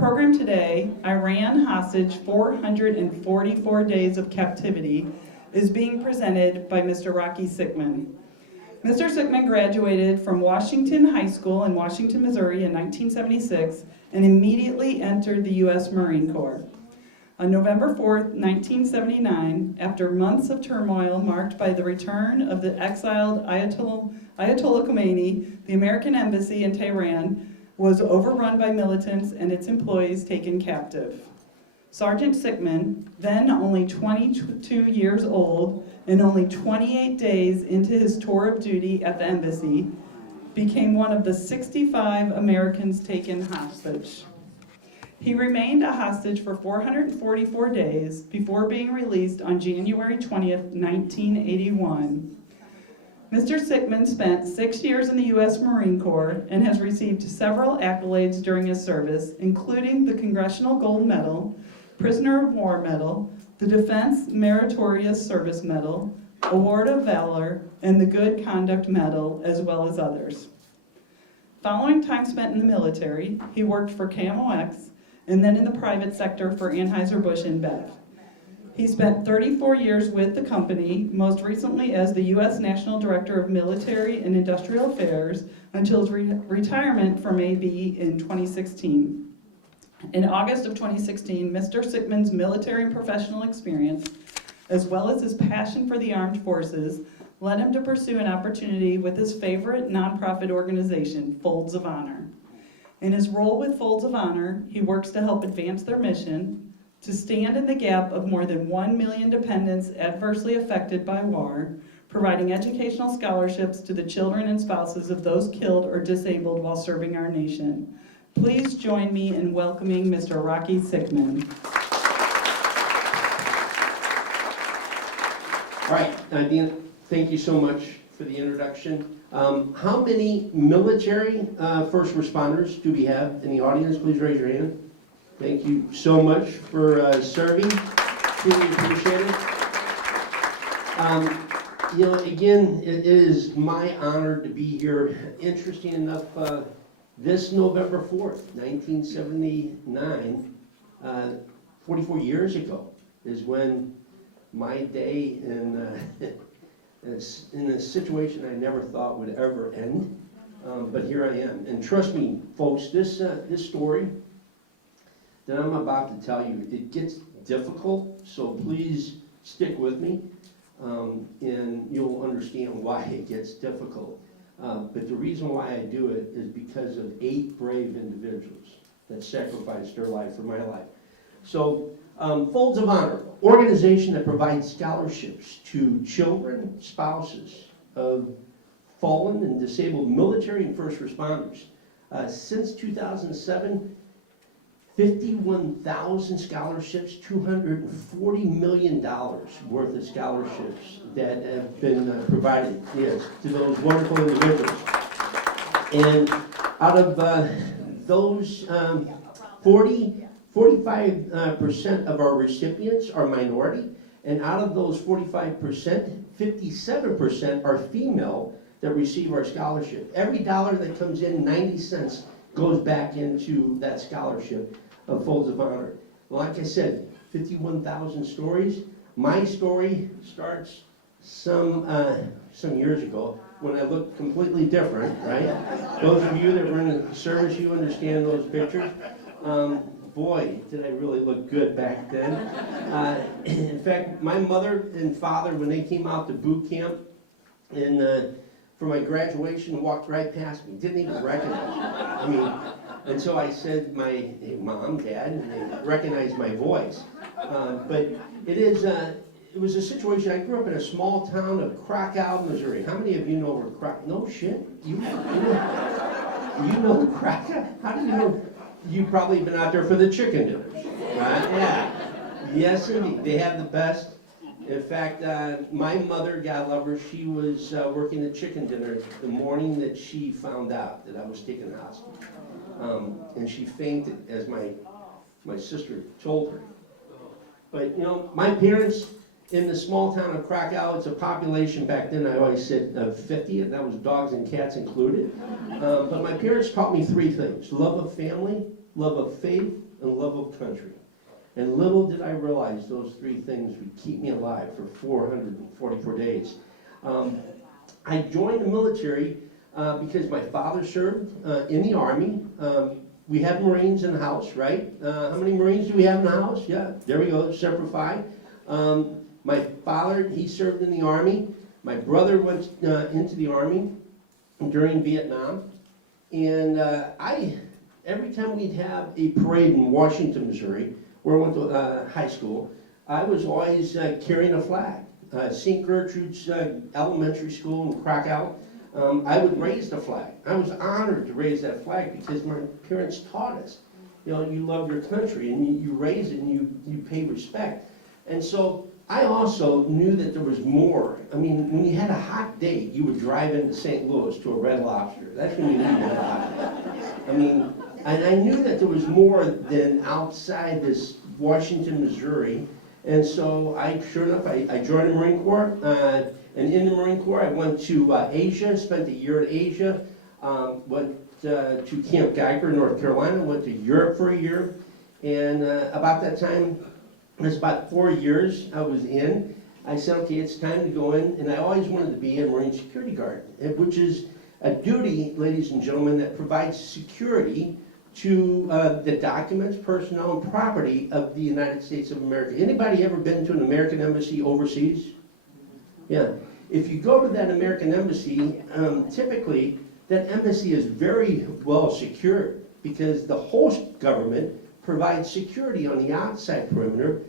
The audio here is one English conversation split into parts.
program today, Iran Hostage 444 Days of Captivity, is being presented by Mr. Rocky Sickmann. Mr. Sickmann graduated from Washington High School in Washington, Missouri in 1976 and immediately entered the U.S. Marine Corps. On November 4, 1979, after months of turmoil marked by the return of the exiled Ayatollah Khomeini, the American embassy in Tehran was overrun by militants and its employees taken captive. Sergeant Sickmann, then only 22 years old and only 28 days into his tour of duty at the embassy, became one of the 65 Americans taken hostage. He remained a hostage for 444 days before being released on January 20th, 1981. Mr. Sickmann spent 6 years in the U.S. Marine Corps and has received several accolades during his service, including the Congressional Gold Medal, Prisoner of War Medal, the Defense Meritorious Service Medal, Award of Valor, and the Good Conduct Medal, as well as others. Following time spent in the military, he worked for KMOX and then in the private sector for Anheuser-Busch InBev. He spent 34 years with the company, most recently as the U.S. National Director of Military and Industrial Affairs until his retirement from AB in 2016. In August of 2016, Mr. Sickmann's military and professional experience, as well as his passion for the armed forces, led him to pursue an opportunity with his favorite nonprofit organization, Folds of Honor. In his role with Folds of Honor, he works to help advance their mission to stand in the gap of more than 1 million dependents adversely affected by war, providing educational scholarships to the children and spouses of those killed or disabled while serving our nation. Please join me in welcoming Mr. Rocky Sickmann. All right, Dean, thank you so much for the introduction. How many military first responders do we have in the audience? Please raise your hand. Thank you so much for serving. Truly appreciate it. Again, it is my honor to be here. Interesting enough, this November 4th, 1979, 44 years ago, is when my day in a situation I never thought would ever end, but here I am. And trust me, folks, this story that I'm about to tell you, it gets difficult, so please stick with me, and you'll understand why it gets difficult. But the reason why I do it is because of 8 brave individuals that sacrificed their life for my life. So, Folds of Honor, organization that provides scholarships to children, spouses of fallen and disabled military and first responders. Since 2007, 51,000 scholarships, $240 million worth of scholarships that have been provided, yes, to those wonderful individuals. And out of those 45% of our recipients are minority, and out of those 45%, 57% are female that receive our scholarship. Every dollar that comes in, 90 cents goes back into that scholarship of Folds of Honor. Like I said, 51,000 stories. My story starts some years ago when I looked completely different, right? Those of you that were in the service, you understand those pictures. Boy, did I really look good back then. In fact, my mother and father, when they came out to boot camp and for my graduation, walked right past me, didn't even recognize me. I mean, and so I said, hey, Mom, Dad, and they recognized my voice. But it was a situation. I grew up in a small town of Krakow, Missouri. How many of you know where Krakow? No shit. You know Krakow? How do you know? You've probably been out there for the chicken dinners, right? Yeah. Yes, indeed. They have the best. In fact, my mother, God love her, she was working the chicken dinner the morning that she found out that I was taken hostage. And she fainted, as my sister told her. But, my parents in the small town of Krakow, it's a population back then, I always said, of 50, and that was dogs and cats included. But my parents taught me 3 things: love of family, love of faith, and love of country. And little did I realize those three things would keep me alive for 444 days. I joined the military because my father served in the Army. We have Marines in the house, right? How many Marines do we have in the house? Yeah, there we go, Semper Fi. My father, he served in the Army. My brother went into the Army during Vietnam. And every time we'd have a parade in Washington, Missouri, where I went to high school, I was always carrying a flag. St. Gertrude's Elementary School in Krakow, I would raise the flag. I was honored to raise that flag because my parents taught us, you know, you love your country and you raise it and you pay respect. And so I also knew that there was more. I mean, when you had a hot day, you would drive into St. Louis to a Red Lobster. That's when you knew you had a hot day. I mean, and I knew that there was more than outside this Washington, Missouri. And so sure enough, I joined the Marine Corps. And in the Marine Corps, I went to Asia, spent a year in Asia, went to Camp Geiger, North Carolina, went to Europe for a year. And about that time, it was about 4 years I was in. I said, okay, it's time to go in. And I always wanted to be a Marine security guard, which is a duty, ladies and gentlemen, that provides security to the documents, personnel, and property of the United States of America. Anybody ever been to an American embassy overseas? Yeah. If you go to that American embassy, typically that embassy is very well secured because the host government provides security on the outside perimeter.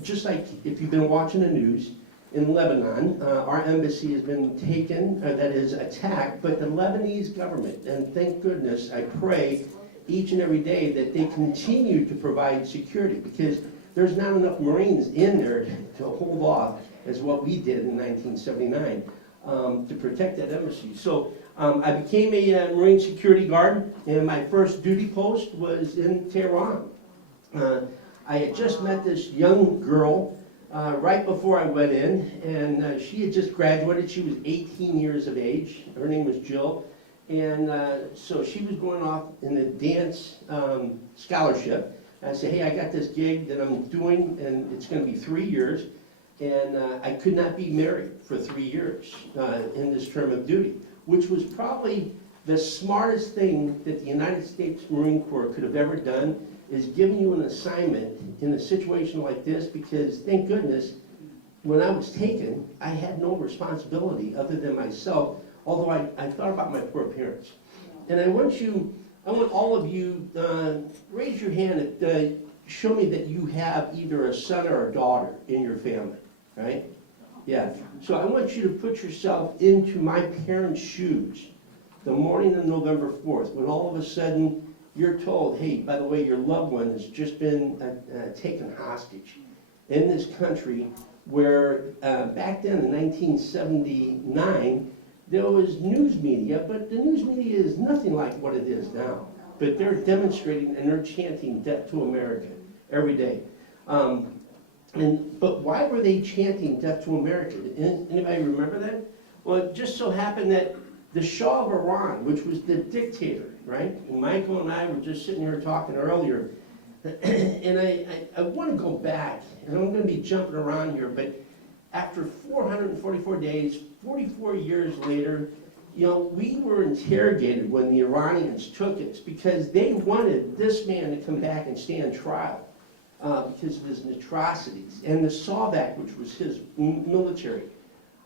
Just like if you've been watching the news, in Lebanon, our embassy has been taken, that is attacked, but the Lebanese government, and thank goodness, I pray each and every day that they continue to provide security because there's not enough Marines in there to hold off as what we did in 1979 to protect that embassy. So I became a Marine security guard, and my first duty post was in Tehran. I had just met this young girl right before I went in, and she had just graduated. She was 18 years of age. Her name was Jill. And so she was going off in a dance scholarship. I said, hey, I got this gig that I'm doing, and it's going to be 3 years. And I could not be married for 3 years in this term of duty, which was probably the smartest thing that the United States Marine Corps could have ever done, is giving you an assignment in a situation like this, because thank goodness, when I was taken, I had no responsibility other than myself, although I thought about my poor parents. And I want all of you, raise your hand and show me that you have either a son or a daughter in your family, right? Yeah, so I want you to put yourself into my parents' shoes the morning of November 4th, when all of a sudden you're told, hey, by the way, your loved one has just been taken hostage in this country where back then in 1979, there was news media, but the news media is nothing like what it is now. But they're demonstrating and they're chanting death to America every day. But why were they chanting death to America? Anybody remember that? Well, it just so happened that the Shah of Iran, which was the dictator, right? And Michael and I were just sitting here talking earlier, and I want to go back, and I'm going to be jumping around here, but after 444 days, 44 years later, you know, we were interrogated when the Iranians took us because they wanted this man to come back and stand trial because of his atrocities, and the Savak, which was his military.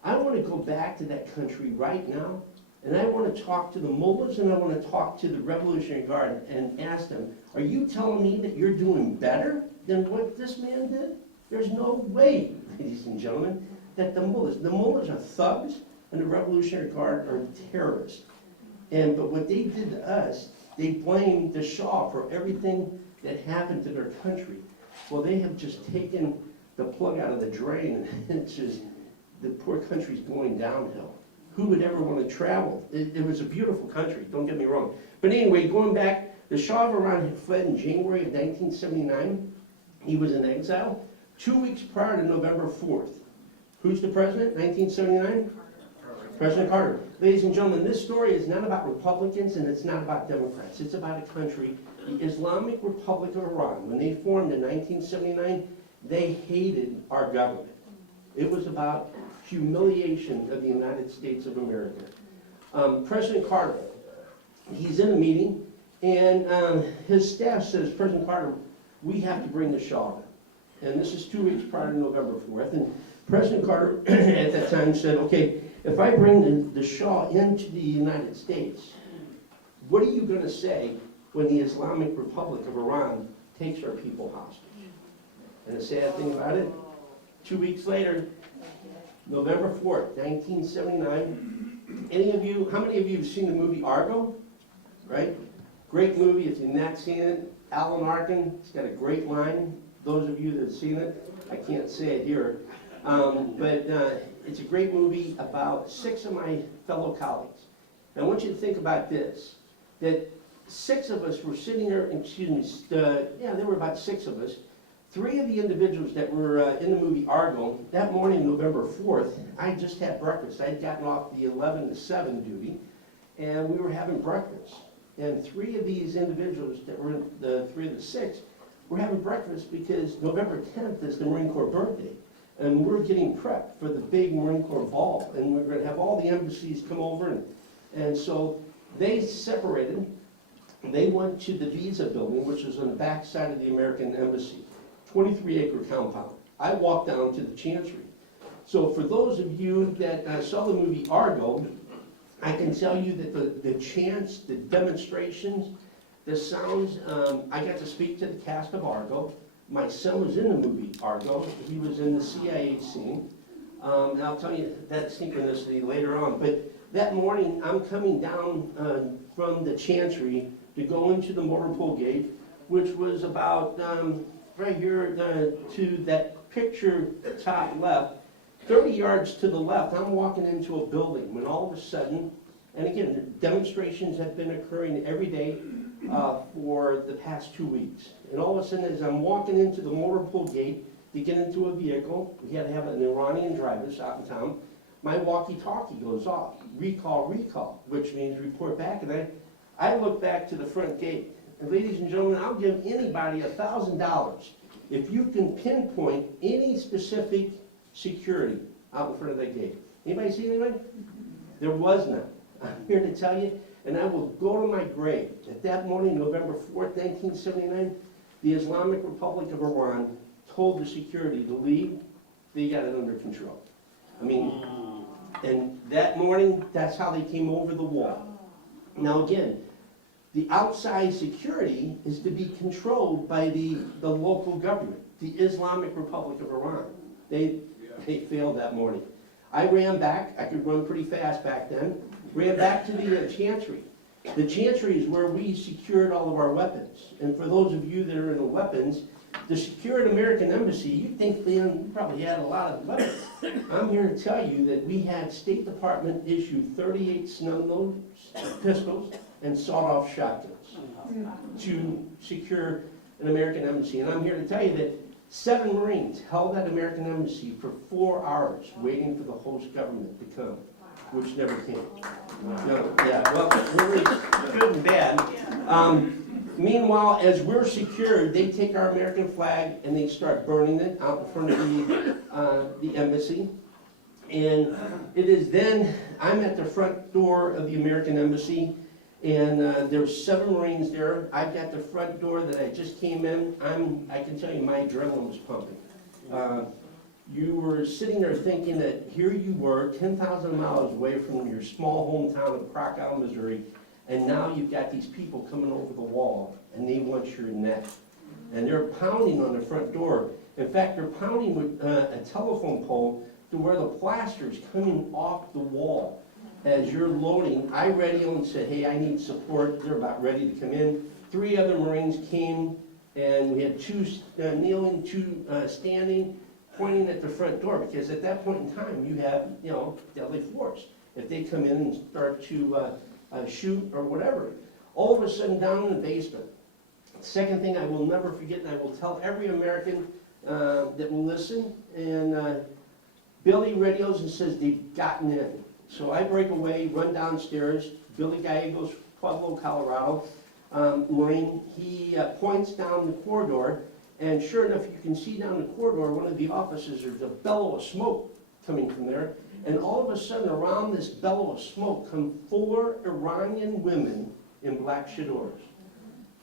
I want to go back to that country right now, and I want to talk to the mullahs and I want to talk to the Revolutionary Guard and ask them, are you telling me that you're doing better than what this man did? There's no way, ladies and gentlemen, that the mullahs are thugs and the Revolutionary Guard are terrorists. But what they did to us, they blamed the Shah for everything that happened to their country. Well, they have just taken the plug out of the drain, and it's just, the poor country's going downhill. Who would ever want to travel? It was a beautiful country, don't get me wrong. But anyway, going back, the Shah of Iran had fled in January of 1979. He was in exile 2 weeks prior to November 4th. Who's the president, 1979? President Carter. Ladies and gentlemen, this story is not about Republicans and it's not about Democrats. It's about a country The Islamic Republic of Iran, when they formed in 1979, they hated our government. It was about humiliation of the United States of America. President Carter, he's in a meeting, and his staff says, President Carter, we have to bring the Shah in. And this is 2 weeks prior to November 4th. And President Carter at that time said, okay, if I bring the Shah into the United States, what are you going to say when the Islamic Republic of Iran takes our people hostage? And the sad thing about it, 2 weeks later, November 4th, 1979, how many of you have seen the movie Argo? Right? Great movie. If you've not seen it, Alan Arkin, it's got a great line. Those of you that have seen it, I can't say it here. But it's a great movie about 6 of my fellow colleagues. And I want you to think about this, that 6 of us were sitting there, there were about 6 of us. 3 of the individuals that were in the movie Argo, that morning, November 4th, I just had breakfast. I'd gotten off the 11 to 7 duty, and we were having breakfast. And 3 of these individuals that were in the 3 of the 6 were having breakfast because November 10th is the Marine Corps birthday. And we're getting prepped for the big Marine Corps ball. And we're going to have all the embassies come over. And so they separated. They went to the Visa building, which was on the back side of the American Embassy. 23-acre compound. I walked down to the Chancery. So for those of you that saw the movie Argo, I can tell you that the chants, the demonstrations, the sounds, I got to speak to the cast of Argo. My son was in the movie Argo. He was in the CIA scene. And I'll tell you that synchronicity later on. But that morning, I'm coming down from the Chancery to go into the motor pool gate, which was about right here to that picture top left, 30 yards to the left. I'm walking into a building when all of a sudden, and again, demonstrations have been occurring every day for the past 2 weeks. And all of a sudden, as I'm walking into the motor pool gate to get into a vehicle, we had to have an Iranian driver out in town, my walkie-talkie goes off, recall, which means report back. And I look back to the front gate. And ladies and gentlemen, I'll give anybody $1,000 if you can pinpoint any specific security out in front of that gate. Anybody see anything? There was none. I'm here to tell you, and I will go to my grave. At that morning, November 4th, 1979, the Islamic Republic of Iran told the security to leave. They got it under control. I mean, and that morning, that's how they came over the wall. Now again, the outside security is to be controlled by the local government, the Islamic Republic of Iran. They failed that morning. I ran back. I could run pretty fast back then. Ran back to the Chancery. The Chancery is where we secured all of our weapons. And for those of you that are in the weapons, the secured American Embassy, you'd think they probably had a lot of weapons. I'm here to tell you that we had State Department issue 38 snub-nosed pistols and sawed-off shotguns to secure an American embassy. And I'm here to tell you that 7 Marines held that American embassy for 4 hours waiting for the host government to come, which never came. No, yeah, well, really good and bad. Meanwhile, as we're secured, they take our American flag and they start burning it out in front of the embassy. And it is then, I'm at the front door of the American embassy, and there's 7 Marines there. I've got the front door that I just came in. I can tell you my adrenaline was pumping. You were sitting there thinking that here you were, 10,000 miles away from your small hometown of Crocodile, Missouri, and now you've got these people coming over the wall, and they want your neck. And they're pounding on the front door. In fact, they're pounding with a telephone pole to where the plaster's coming off the wall. As you're loading, I radio and said, hey, I need support. They're about ready to come in. 3 other Marines came, and we had 2 kneeling, 2 standing, pointing at the front door, because at that point in time, you have, deadly force. If they come in and start to shoot or whatever. All of a sudden, down in the basement. Second thing I will never forget, and I will tell every American that will listen, and Billy radios and says they've gotten in. So I break away, run downstairs. Billy Gallegos, Pueblo, Colorado. Marine, he points down the corridor, and sure enough, you can see down the corridor, one of the offices, there's a bellow of smoke coming from there, and all of a sudden, around this bellow of smoke come 4 Iranian women in black chadors.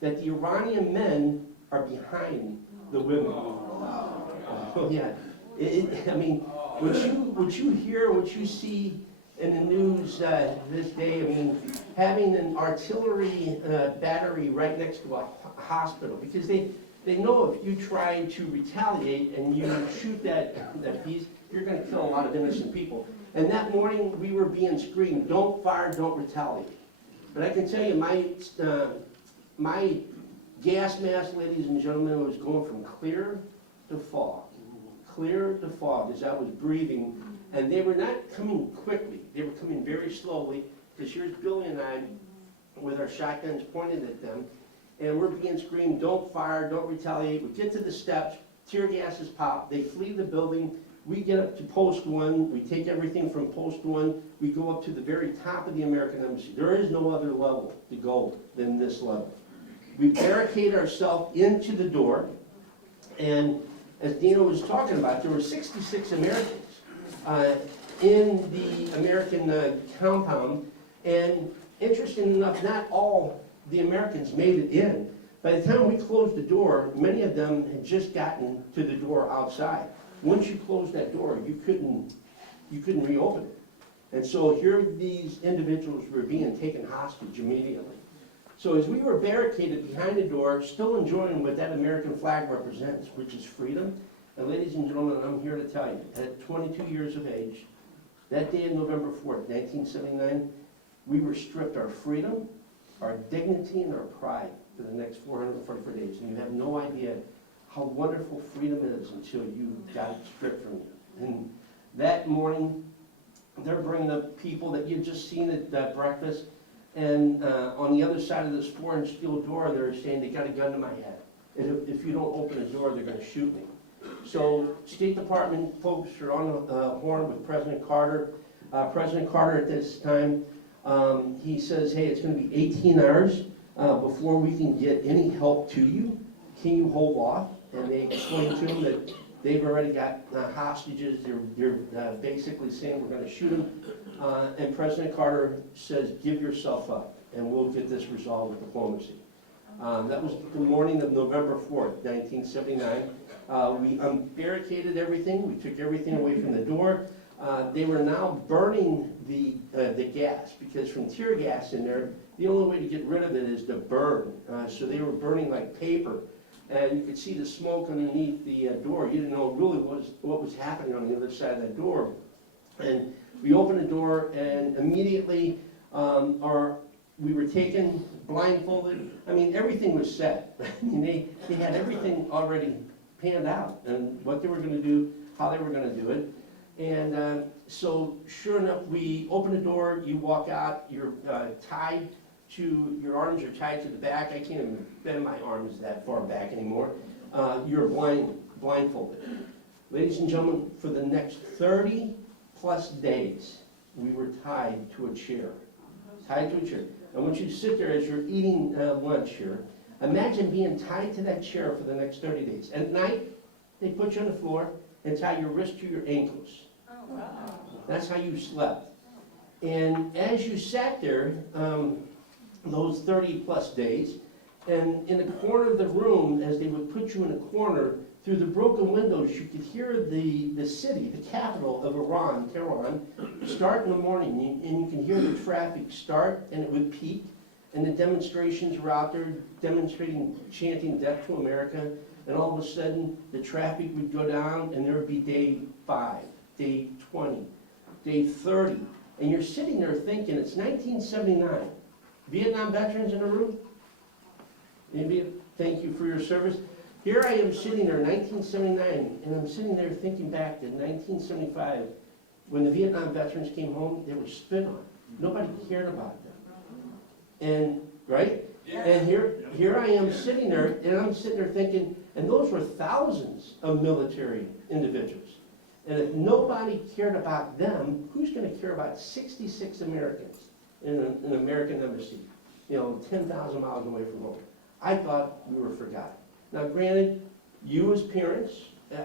That the Iranian men are behind the women. Oh yeah, I mean, what you hear, what you see in the news this day, I mean, having an artillery battery right next to a hospital, because they know if you try to retaliate and you shoot that piece, you're going to kill a lot of innocent people. And that morning, we were being screamed, don't fire, don't retaliate. But I can tell you, my gas mask, ladies and gentlemen, was going from clear to fog as I was breathing. And they were not coming quickly. They were coming very slowly, because here's Billy and I with our shotguns pointed at them, and we're being screamed, don't fire, don't retaliate. We get to the steps, tear gas is popped, they flee the building. We get up to post 1, we take everything from post 1, we go up to the very top of the American Embassy. There is no other level to go than this level. We barricade ourselves into the door, and as Dina was talking about, there were 66 Americans in the American compound, and interesting enough, not all the Americans made it in. By the time we closed the door, many of them had just gotten to the door outside. Once you closed that door, you couldn't reopen it. And so here these individuals were being taken hostage immediately. So as we were barricaded behind the door, still enjoying what that American flag represents, which is freedom, and ladies and gentlemen, I'm here to tell you, at 22 years of age, that day of November 4th, 1979, we were stripped our freedom, our dignity, and our pride for the next 444 days. And you have no idea how wonderful freedom is until you got it stripped from you. And that morning, they're bringing up people that you've just seen at breakfast, and on the other side of this 4-inch steel door, they're saying, they got a gun to my head. And if you don't open the door, they're going to shoot me. So State Department folks are on the horn with President Carter. President Carter at this time, he says, hey, it's going to be 18 hours before we can get any help to you. Can you hold off? And they explain to him that they've already got hostages. They're basically saying we're going to shoot them. And President Carter says, give yourself up, and we'll get this resolved with diplomacy. That was the morning of November 4th, 1979. We barricaded everything. We took everything away from the door. They were now burning the gas, because from tear gas in there, the only way to get rid of it is to burn. So they were burning like paper. And you could see the smoke underneath the door. You didn't know really what was happening on the other side of that door. And we opened the door, and immediately we were taken blindfolded. I mean, everything was set. I mean, they had everything already panned out, and what they were going to do, how they were going to do it. And so sure enough, we open the door, you walk out, you're tied to, your arms are tied to the back. I can't even bend my arms that far back anymore. You're blindfolded. Ladies and gentlemen, for the next 30 plus days, we were tied to a chair. Tied to a chair. I want you to sit there as you're eating lunch here. Imagine being tied to that chair for the next 30 days. At night, they put you on the floor and tie your wrist to your ankles. Oh, wow. That's how you slept. And as you sat there, those 30 plus days, and in the corner of the room, as they would put you in a corner, through the broken windows, you could hear the city, the capital of Iran, Tehran, start in the morning, and you can hear the traffic start, and it would peak, and the demonstrations were out there demonstrating, chanting death to America, and all of a sudden, the traffic would go down, and there would be day 5, day 20, day 30, and you're sitting there thinking, it's 1979. Vietnam veterans in the room? Maybe thank you for your service. Here I am sitting there in 1979, and I'm sitting there thinking back to 1975, when the Vietnam veterans came home, they were spit on. Nobody cared about them. And, right? And here I am sitting there, and I'm sitting there thinking, and those were thousands of military individuals. And if nobody cared about them, who's going to care about 66 Americans in an American embassy? 10,000 miles away from home. I thought we were forgotten. Now granted, you as parents,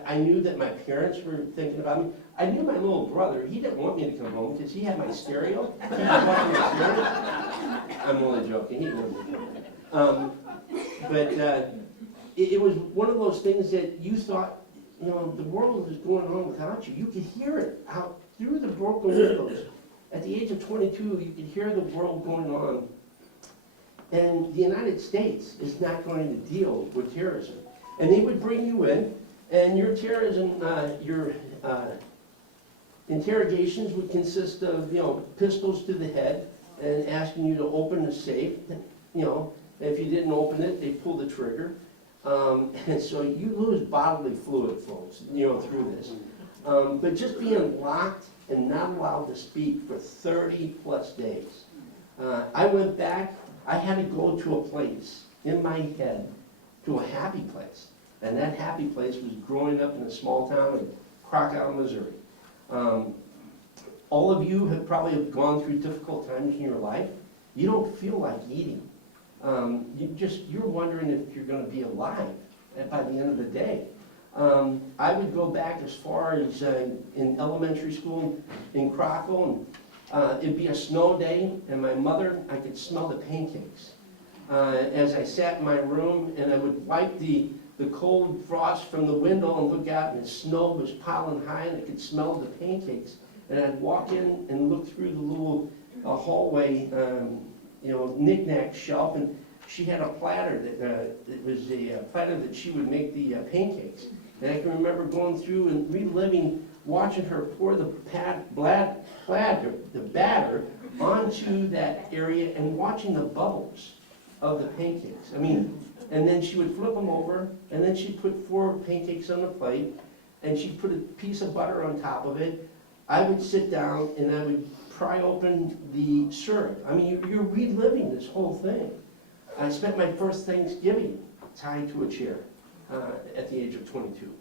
I knew that my parents were thinking about me. I knew my little brother, he didn't want me to come home because he had my stereo. He was watching my stereo. I'm only joking, he wasn't. But it was one of those things that you thought, the world is going on without you. You could hear it out through the broken windows. At the age of 22, you could hear the world going on. And the United States is not going to deal with terrorism. And they would bring you in, and your terrorism, your interrogations would consist of, pistols to the head and asking you to open the safe. If you didn't open it, they pull the trigger. And so you lose bodily fluid, folks, through this. But just being locked and not allowed to speak for 30 plus days. I went back, I had to go to a place in my head, to a happy place. And that happy place was growing up in a small town in Crocodile, Missouri. All of you have probably gone through difficult times in your life. You don't feel like eating. You're wondering if you're going to be alive by the end of the day. I would go back as far as in elementary school in Crocodile, and it'd be a snow day, and my mother, I could smell the pancakes. As I sat in my room, and I would wipe the cold frost from the window and look out, and the snow was piling high, and I could smell the pancakes. And I'd walk in and look through the little hallway, knick-knack shelf, and she had a platter that it was a platter that she would make the pancakes. And I can remember going through and reliving, watching her pour the batter onto that area and watching the bubbles of the pancakes. And then she would flip them over, and then she'd put 4 pancakes on the plate, and she'd put a piece of butter on top of it. I would sit down and I would pry open the syrup. You're reliving this whole thing. I spent my first Thanksgiving tied to a chair at the age of 22.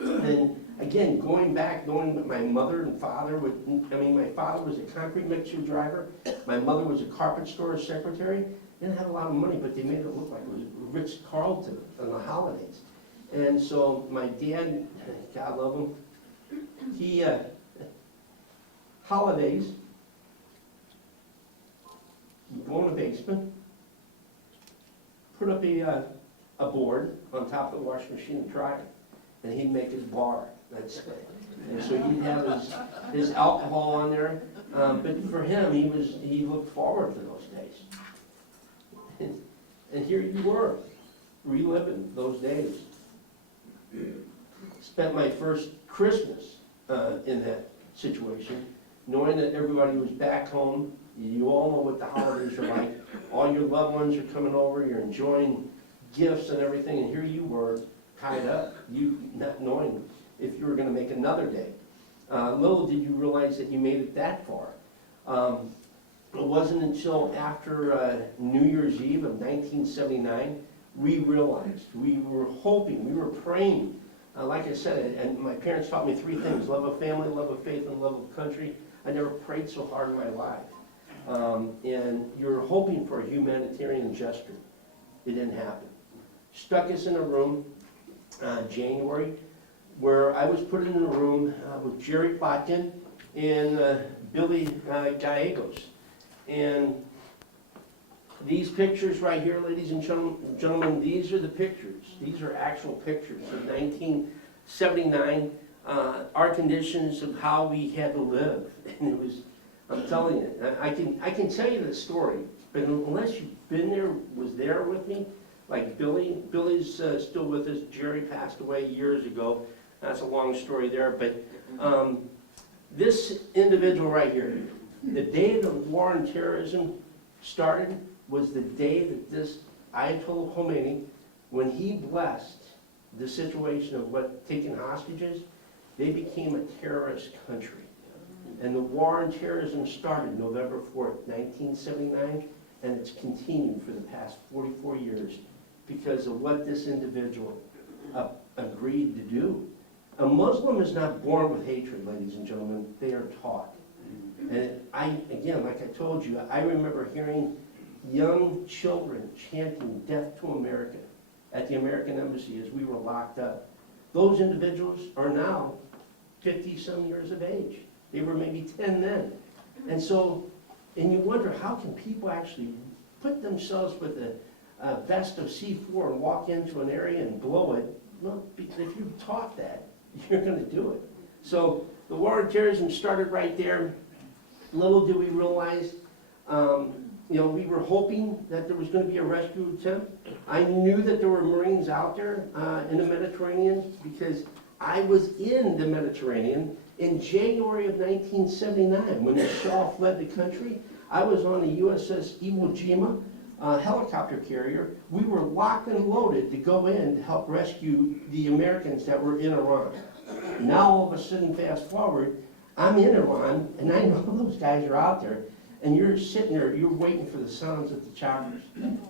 And again, going back, knowing that my mother and father my father was a concrete mixer driver, my mother was a carpet store secretary. They didn't have a lot of money, but they made it look like it was Ritz Carlton on the holidays. And so my dad, God love him, he, holidays, he'd go in the basement, put up a board on top of the washing machine and dryer, and he'd make his bar. And so he'd have his alcohol on there. But for him, he looked forward to those days. And here you were, reliving those days. Spent my first Christmas in that situation, knowing that everybody was back home. You all know what the holidays are like. All your loved ones are coming over, you're enjoying gifts and everything, and here you were tied up, you not knowing if you were going to make another day. Little did you realize that you made it that far. It wasn't until after New Year's Eve of 1979 we realized, we were hoping, we were praying. Like I said, and my parents taught me 3 things: love of family, love of faith, and love of country. I never prayed so hard in my life. And you're hoping for a humanitarian gesture. It didn't happen. Stuck us in a room, January, where I was put in a room with Jerry Plotkin and Billy Gallegos. And these pictures right here, ladies and gentlemen, these are the pictures. These are actual pictures of 1979, our conditions of how we had to live. And it was, I'm telling you, I can tell you the story, but unless you've been there, was there with me, like Billy's still with us. Jerry passed away years ago. That's a long story there, but this individual right here, the day the war on terrorism started was the day that this Ayatollah Khomeini, when he blessed the situation of taking hostages, they became a terrorist country. And the war on terrorism started November 4th, 1979, and it's continued for the past 44 years because of what this individual agreed to do. A Muslim is not born with hatred, ladies and gentlemen. They are taught. And again, like I told you, I remember hearing young children chanting "Death to America" at the American Embassy as we were locked up. Those individuals are now 50-some years of age. They were maybe 10 then. And so, and you wonder, how can people actually put themselves with a vest of C4 and walk into an area and blow it? Well, because if you taught that, you're going to do it. So the war on terrorism started right there. Little did we realize, we were hoping that there was going to be a rescue attempt. I knew that there were Marines out there in the Mediterranean because I was in the Mediterranean in January of 1979 when the Shah fled the country. I was on the USS Iwo Jima helicopter carrier. We were locked and loaded to go in to help rescue the Americans that were in Iran. Now all of a sudden, fast forward, I'm in Iran, and I know those guys are out there, and you're sitting there, you're waiting for the sounds of the choppers.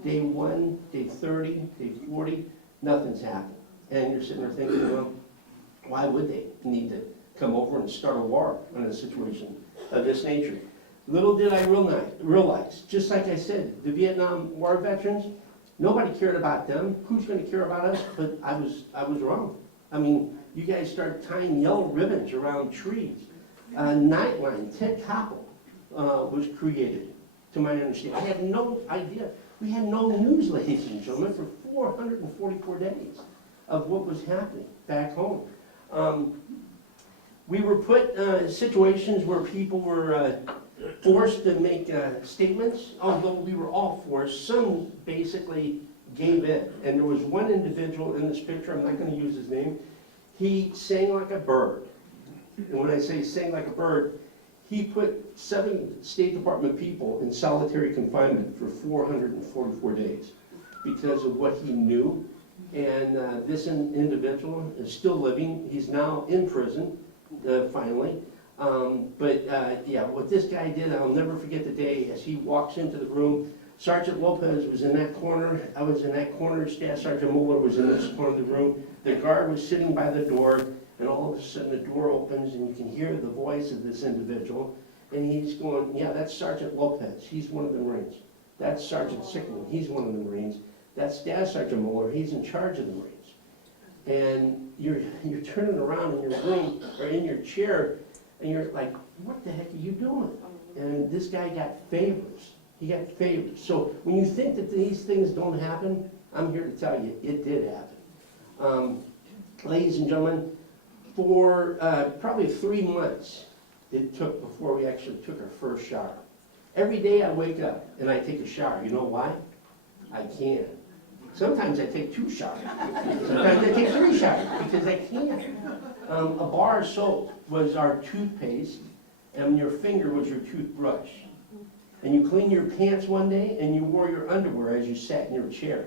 Day 1, day 30, day 40, nothing's happened. And you're sitting there thinking, well, why would they need to come over and start a war on a situation of this nature? Little did I realize, just like I said, the Vietnam War veterans, nobody cared about them. Who's going to care about us? But I was wrong. I mean, you guys start tying yellow ribbons around trees. Nightline, Ted Koppel was created, to my understanding. I had no idea. We had no news, ladies and gentlemen, for 444 days of what was happening back home. We were put in situations where people were forced to make statements, although we were all forced. Some basically gave in. And there was one individual in this picture, I'm not going to use his name, he sang like a bird. And when I say sang like a bird, he put 7 State Department people in solitary confinement for 444 days because of what he knew. And this individual is still living. He's now in prison, finally. Yeah, what this guy did, I'll never forget the day as he walks into the room. Sergeant Lopez was in that corner. I was in that corner. Staff Sergeant Mueller was in this corner of the room. The guard was sitting by the door, and all of a sudden the door opens, and you can hear the voice of this individual. And he's going, yeah, that's Sergeant Lopez. He's one of the Marines. That's Sergeant Sickmann. He's one of the Marines. That's Staff Sergeant Mueller. He's in charge of the Marines. And you're turning around in your room or in your chair, and you're like, what the heck are you doing? And this guy got favors. He got favors. So when you think that these things don't happen, I'm here to tell you, it did happen. Ladies and gentlemen, for probably 3 months it took before we actually took our first shower. Every day I wake up and I take a shower. You know why? I can. Sometimes I take 2 showers. Sometimes I take 3 showers because I can. A bar of soap was our toothpaste, and your finger was your toothbrush. And you cleaned your pants one day, and you wore your underwear as you sat in your chair.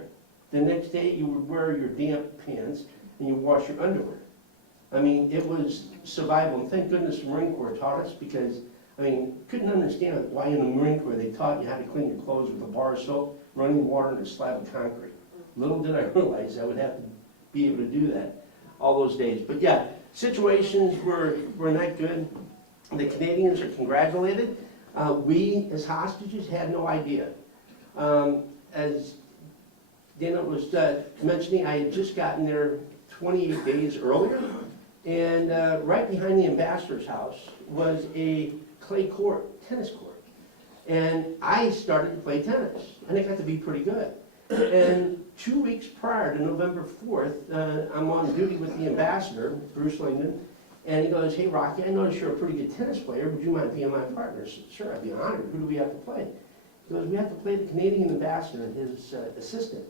The next day, you would wear your damp pants, and you wash your underwear. I mean, it was survival, and thank goodness the Marine Corps taught us, because, I mean, couldn't understand why in the Marine Corps they taught you how to clean your clothes with a bar of soap, running water, and a slab of concrete. Little did I realize I would have to be able to do that all those days. But yeah, situations were not good. The Canadians are congratulated. We, as hostages, had no idea. As Dana was mentioning, I had just gotten there 28 days earlier, and right behind the ambassador's house was a clay court, tennis court. And I started to play tennis, and it got to be pretty good. And 2 weeks prior to November 4th, I'm on duty with the ambassador, Bruce Langdon, and he goes, hey Rocky, I noticed you're a pretty good tennis player, would you mind being my partner? I said, sure, I'd be honored. Who do we have to play? He goes, we have to play the Canadian ambassador and his assistant.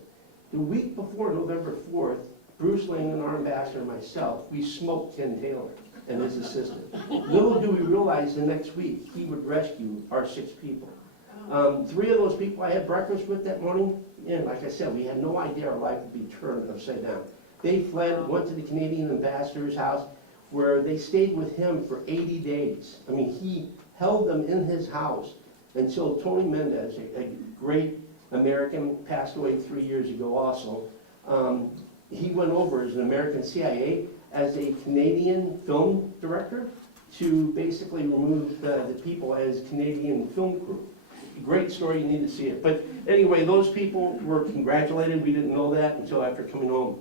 The week before November 4th, Bruce Langdon, our ambassador, and myself, we smoked Ken Taylor and his assistant. Little do we realize the next week he would rescue our 6 people. 3 of those people I had breakfast with that morning, and like I said, we had no idea our life would be turned upside down. They fled, went to the Canadian ambassador's house, where they stayed with him for 80 days. I mean, he held them in his house until Tony Mendez, a great American, passed away 3 years ago also. He went over as an American CIA as a Canadian film director to basically remove the people as Canadian film crew. great story, you need to see it. But anyway, those people were congratulated. We didn't know that until after coming home.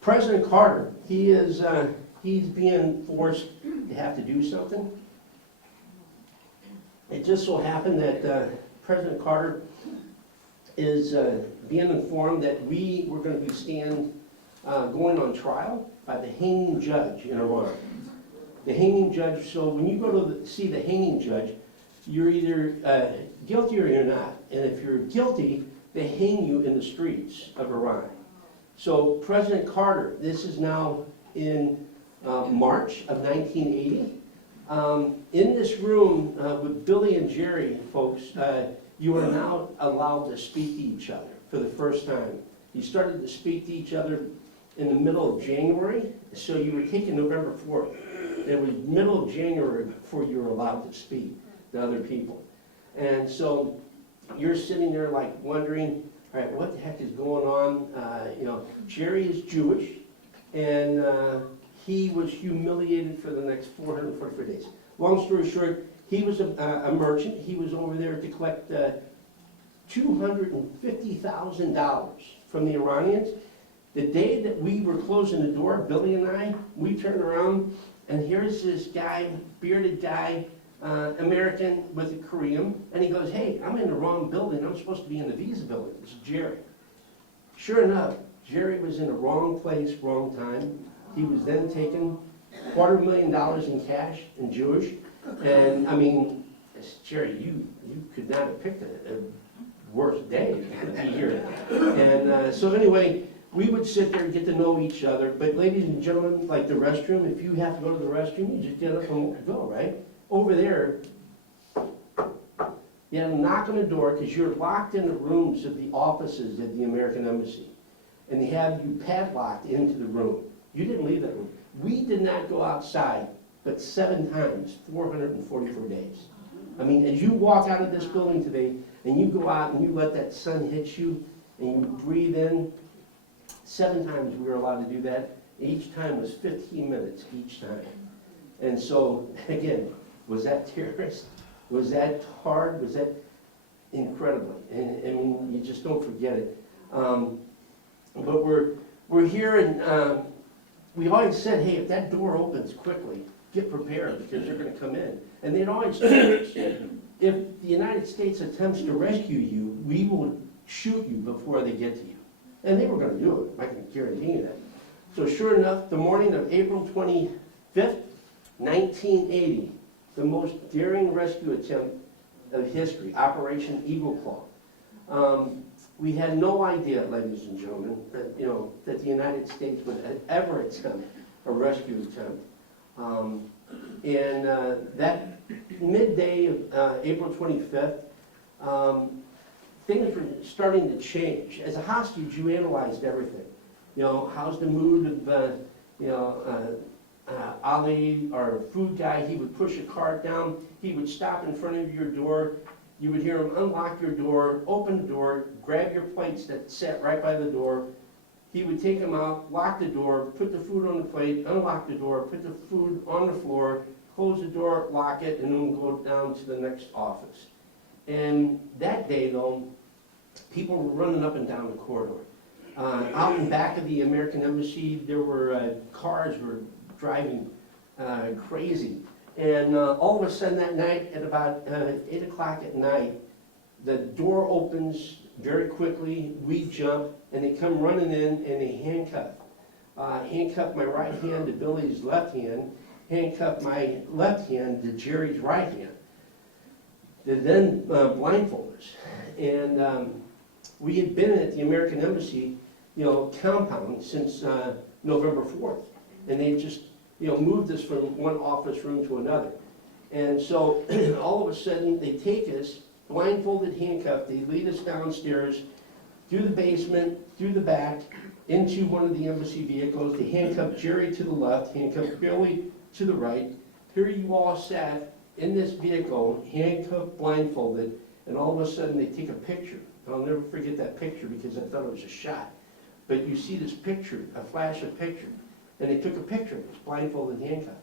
President Carter, he's being forced to have to do something. It just so happened that President Carter is being informed that we were going to be going on trial by the hanging judge in Iran. The hanging judge, so when you go to see the hanging judge, you're either guilty or you're not. And if you're guilty, they hang you in the streets of Iran. So President Carter, this is now in March of 1980. In this room with Billy and Jerry, folks, you are now allowed to speak to each other for the first time. You started to speak to each other in the middle of January, so you were taken November 4th. It was middle of January before you were allowed to speak to other people. And so you're sitting there like wondering, all right, what the heck is going on? Jerry is Jewish, and he was humiliated for the next 444 days. Long story short, he was a merchant. He was over there to collect $250,000 from the Iranians. The day that we were closing the door, Billy and I, we turned around, and here's this guy, bearded guy, American with a Korean, and he goes, hey, I'm in the wrong building. I'm supposed to be in the visa building. It's Jerry. Sure enough, Jerry was in the wrong place, wrong time. He was then taken $250,000 in cash in Jewish. And I mean, Jerry, you could not have picked a worse day to be here. And so anyway, we would sit there and get to know each other. But ladies and gentlemen, like the restroom, if you have to go to the restroom, you just get up and go, right? Over there, you had to knock on the door because you're locked in the rooms of the offices at the American Embassy. And they have you padlocked into the room. You didn't leave that room. We did not go outside but 7 times, 444 days. I mean, as you walk out of this building today and you go out and you let that sun hit you and you breathe in, 7 times we were allowed to do that. Each time was 15 minutes each time. And so, again, was that terrorist? Was that hard? Was that incredible? And I mean, you just don't forget it. But we're here, and we always said, hey, if that door opens quickly, get prepared because they're going to come in. And they'd always told us, if the United States attempts to rescue you, we will shoot you before they get to you. And they were going to do it, I can guarantee you that. So sure enough, the morning of April 25th, 1980, the most daring rescue attempt of history, Operation Eagle Claw. We had no idea, ladies and gentlemen, that the United States would ever attempt a rescue attempt. That midday of April 25th, things were starting to change. As a hostage, you analyzed everything. How's the mood of, Ali, our food guy? He would push a cart down. He would stop in front of your door. You would hear him unlock your door, open the door, grab your plates that sat right by the door. He would take them out, lock the door, put the food on the plate, unlock the door, put the food on the floor, close the door, lock it, and then go down to the next office. And that day, though, people were running up and down the corridor. Out in back of the American Embassy, there were cars were driving crazy. And all of a sudden that night, at about 8 o'clock at night, the door opens very quickly, we jump, and they come running in and they handcuff my right hand to Billy's left hand, handcuff my left hand to Jerry's right hand. They then blindfold us. And we had been at the American Embassy, compound since November 4th. And they just, moved us from one office room to another. And so all of a sudden they take us, blindfolded, handcuffed, they lead us downstairs, through the basement, through the back, into one of the embassy vehicles. They handcuff Jerry to the left, handcuff Billy to the right. Here you all sat in this vehicle, handcuffed, blindfolded, and all of a sudden they take a picture. I'll never forget that picture because I thought it was a shot. But you see this picture, a flash of picture. And they took a picture of us, blindfolded and handcuffed.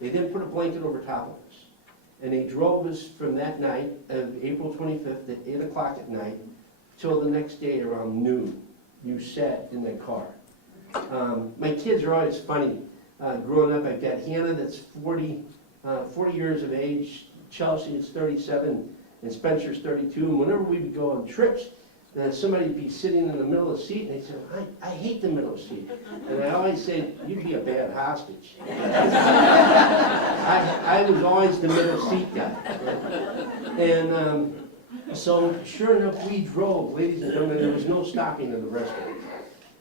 They then put a blanket over top of us. And they drove us from that night of April 25th at 8 o'clock at night till the next day around noon. You sat in that car. My kids are always funny. Growing up, I've got Hannah that's 40 years of age, Chelsea is 37, and Spencer's 32. And whenever we would go on trips, somebody would be sitting in the middle of the seat, and they'd say, I hate the middle seat. And I always say, you'd be a bad hostage. I was always the middle seat guy. And so sure enough, we drove, ladies and gentlemen, there was no stopping at the restaurant.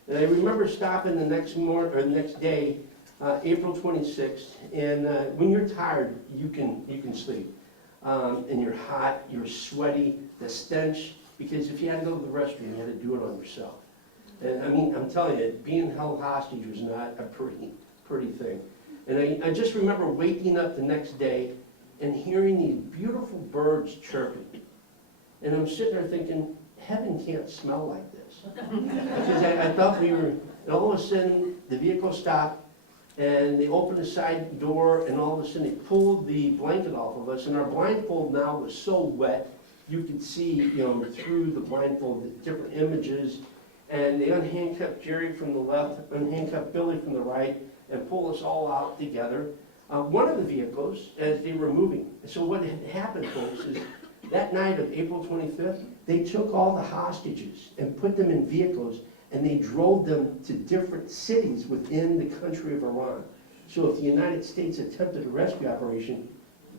And I remember stopping the next morning, or the next day, April 26th, and when you're tired, you can sleep. And you're hot, you're sweaty, the stench, because if you had to go to the restroom, you had to do it on yourself. And I mean, I'm telling you, being held hostage was not a pretty thing. And I just remember waking up the next day and hearing these beautiful birds chirping. And I'm sitting there thinking, heaven can't smell like this. Because I thought we were, and all of a sudden, the vehicle stopped, and they opened the side door, and all of a sudden they pulled the blanket off of us, and our blindfold now was so wet, you could see, through the blindfold, the different images, and they unhandcuffed Jerry from the left, unhandcuffed Billy from the right, and pulled us all out together. One of the vehicles, as they were moving, so what had happened, folks, is that night of April 25th, they took all the hostages and put them in vehicles, and they drove them to different cities within the country of Iran. So if the United States attempted a rescue operation,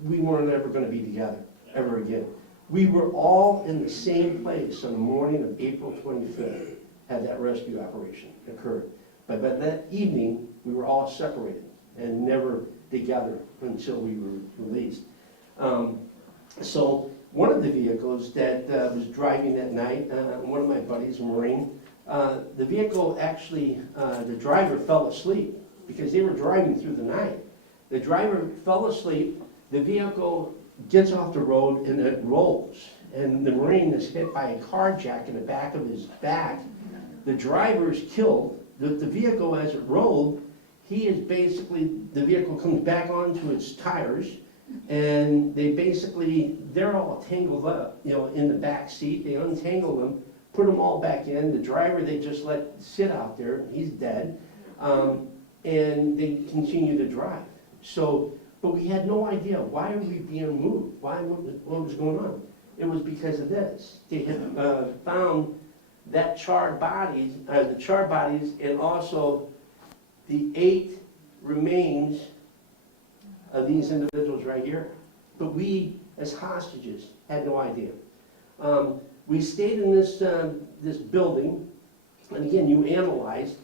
we weren't ever going to be together, ever again. We were all in the same place on the morning of April 25th, had that rescue operation occurred. But by that evening, we were all separated and never together until we were released. So one of the vehicles that was driving that night, one of my buddies, a Marine, the vehicle actually, the driver fell asleep because they were driving through the night. The driver fell asleep, the vehicle gets off the road and it rolls. And the Marine is hit by a car jack in the back of his back. The driver is killed. The vehicle, as it rolled, he is basically, the vehicle comes back onto its tires, and they're all tangled up, in the back seat. They untangle them, put them all back in. The driver they just let sit out there, he's dead, and they continue to drive. So, but we had no idea, why are we being moved? What was going on? It was because of this. They had found that the charred bodies, and also the 8 remains of these individuals right here. But we, as hostages, had no idea. We stayed in this building, and again, you analyzed.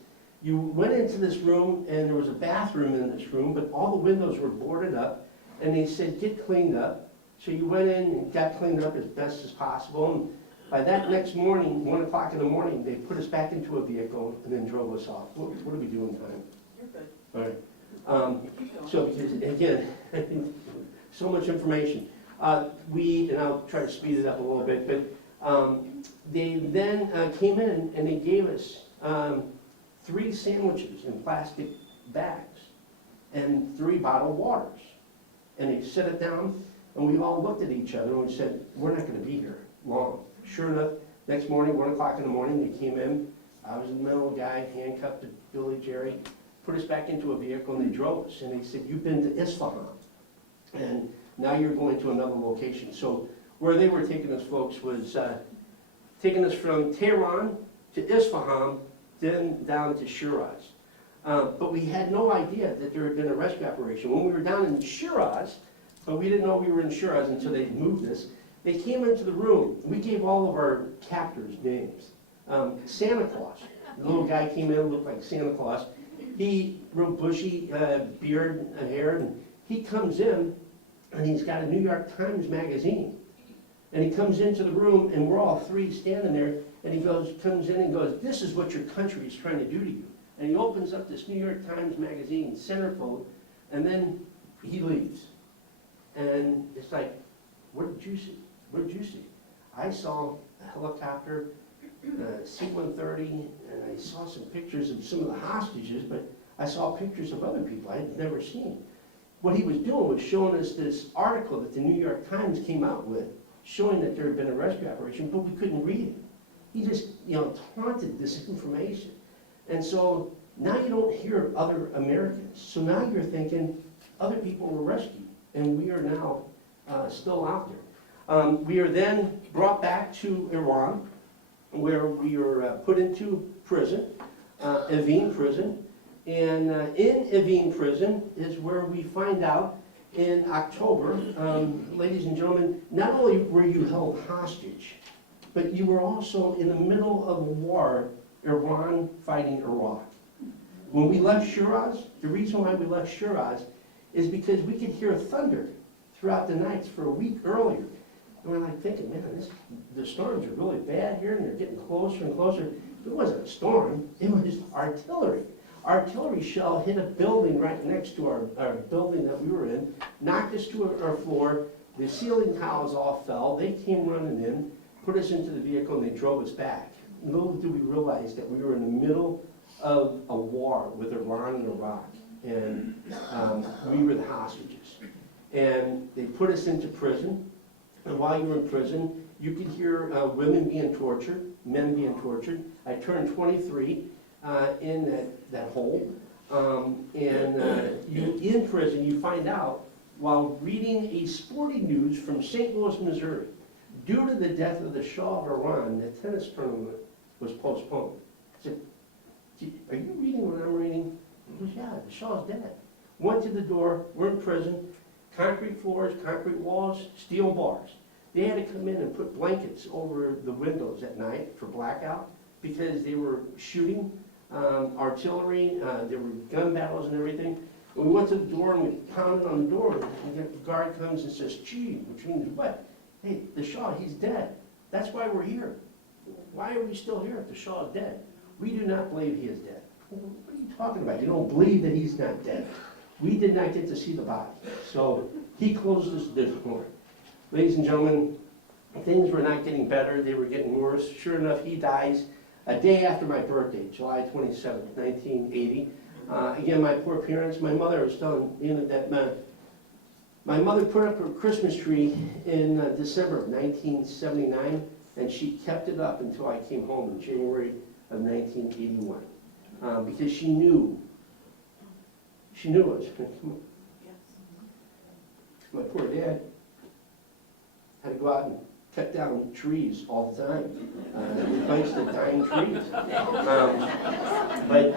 You went into this room, and there was a bathroom in this room, but all the windows were boarded up, and they said, get cleaned up. So you went in and got cleaned up as best as possible, and by that next morning, 1 o'clock in the morning, they put us back into a vehicle and then drove us off. What are we doing time? You're good. All right. So, because, again, so much information. And I'll try to speed it up a little bit, but they then came in and they gave us 3 sandwiches in plastic bags and 3 bottled waters. And they set it down, and we all looked at each other and we said, we're not going to be here long. Sure enough, next morning, 1 o'clock in the morning, they came in. I was in the middle of the guy, handcuffed to Billy, Jerry, put us back into a vehicle, and they drove us. And they said, you've been to Isfahan, and now you're going to another location. So where they were taking us, folks, was taking us from Tehran to Isfahan, then down to Shiraz. But we had no idea that there had been a rescue operation. When we were down in Shiraz, but we didn't know we were in Shiraz until they moved us, they came into the room. We gave all of our captors names. Santa Claus. The little guy came in, looked like Santa Claus. He, real bushy beard and hair, and he comes in, and he's got a New York Times magazine. And he comes into the room, and we're all 3 standing there, and he comes in and goes, this is what your country is trying to do to you. And he opens up this New York Times magazine, centerfold, and then he leaves. And it's like, what did you see? What did you see? I saw a helicopter, C-130, and I saw some pictures of some of the hostages, but I saw pictures of other people I had never seen. what he was doing was showing us this article that the New York Times came out with, showing that there had been a rescue operation, but we couldn't read it. He just, taunted this information. And so now you don't hear of other Americans. So now you're thinking other people were rescued, and we are now still out there. We are then brought back to Iran, where we were put into prison, Evin prison. And in Evin prison is where we find out in October, ladies and gentlemen, not only were you held hostage, but you were also in the middle of a war, Iran fighting Iraq. When we left Shiraz, the reason why we left Shiraz is because we could hear thunder throughout the nights for a week earlier. And we're like thinking, man, the storms are really bad here, and they're getting closer and closer. It wasn't a storm, it was artillery. Artillery shell hit a building right next to our building that we were in, knocked us to our floor, the ceiling tiles all fell, they came running in, put us into the vehicle, and they drove us back. Little did we realize that we were in the middle of a war with Iran and Iraq, and we were the hostages. And they put us into prison, and while you were in prison, you could hear women being tortured, men being tortured. I turned 23 in that hole, you in prison, you find out while reading a sporting news from St. Louis, Missouri, due to the death of the Shah of Iran, the tennis tournament was postponed. I said, are you reading what I'm reading? He goes, yeah, the Shah's dead. Went to the door, we're in prison, concrete floors, concrete walls, steel bars. They had to come in and put blankets over the windows at night for blackout because they were shooting artillery, there were gun battles and everything. And we went to the door and we pounded on the door, and the guard comes and says, gee, which means what? Hey, the Shah, he's dead. That's why we're here. Why are we still here if the Shah is dead? We do not believe he is dead. What are you talking about? You don't believe that he's not dead. We did not get to see the body. So he closes the door. Ladies and gentlemen, things were not getting better. They were getting worse. Sure enough, he dies a day after my birthday, July 27th, 1980. Again, my poor parents, my mother, I was telling Ian that my mother put up her Christmas tree in December of 1979, and she kept it up until I came home in January of 1981, because she knew it was going to come up. My poor dad had to go out and cut down trees all the time, replace the dying trees. But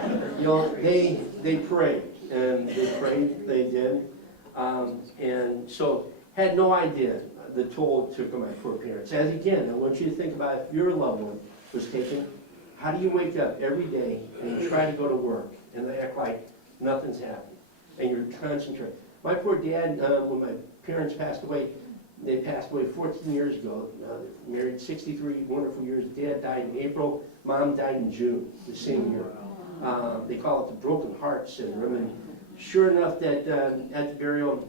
they prayed, and they did, and so had no idea the toll it took on my poor parents. As again, I want you to think about if your loved one was taken, how do you wake up every day and you try to go to work and they act like nothing's happening, and you're concentrating. My poor dad, when my parents passed away, they passed away 14 years ago. Married 63 wonderful years. Dad died in April. Mom died in June the same year. They call it the broken heart syndrome. And sure enough, that at the burial,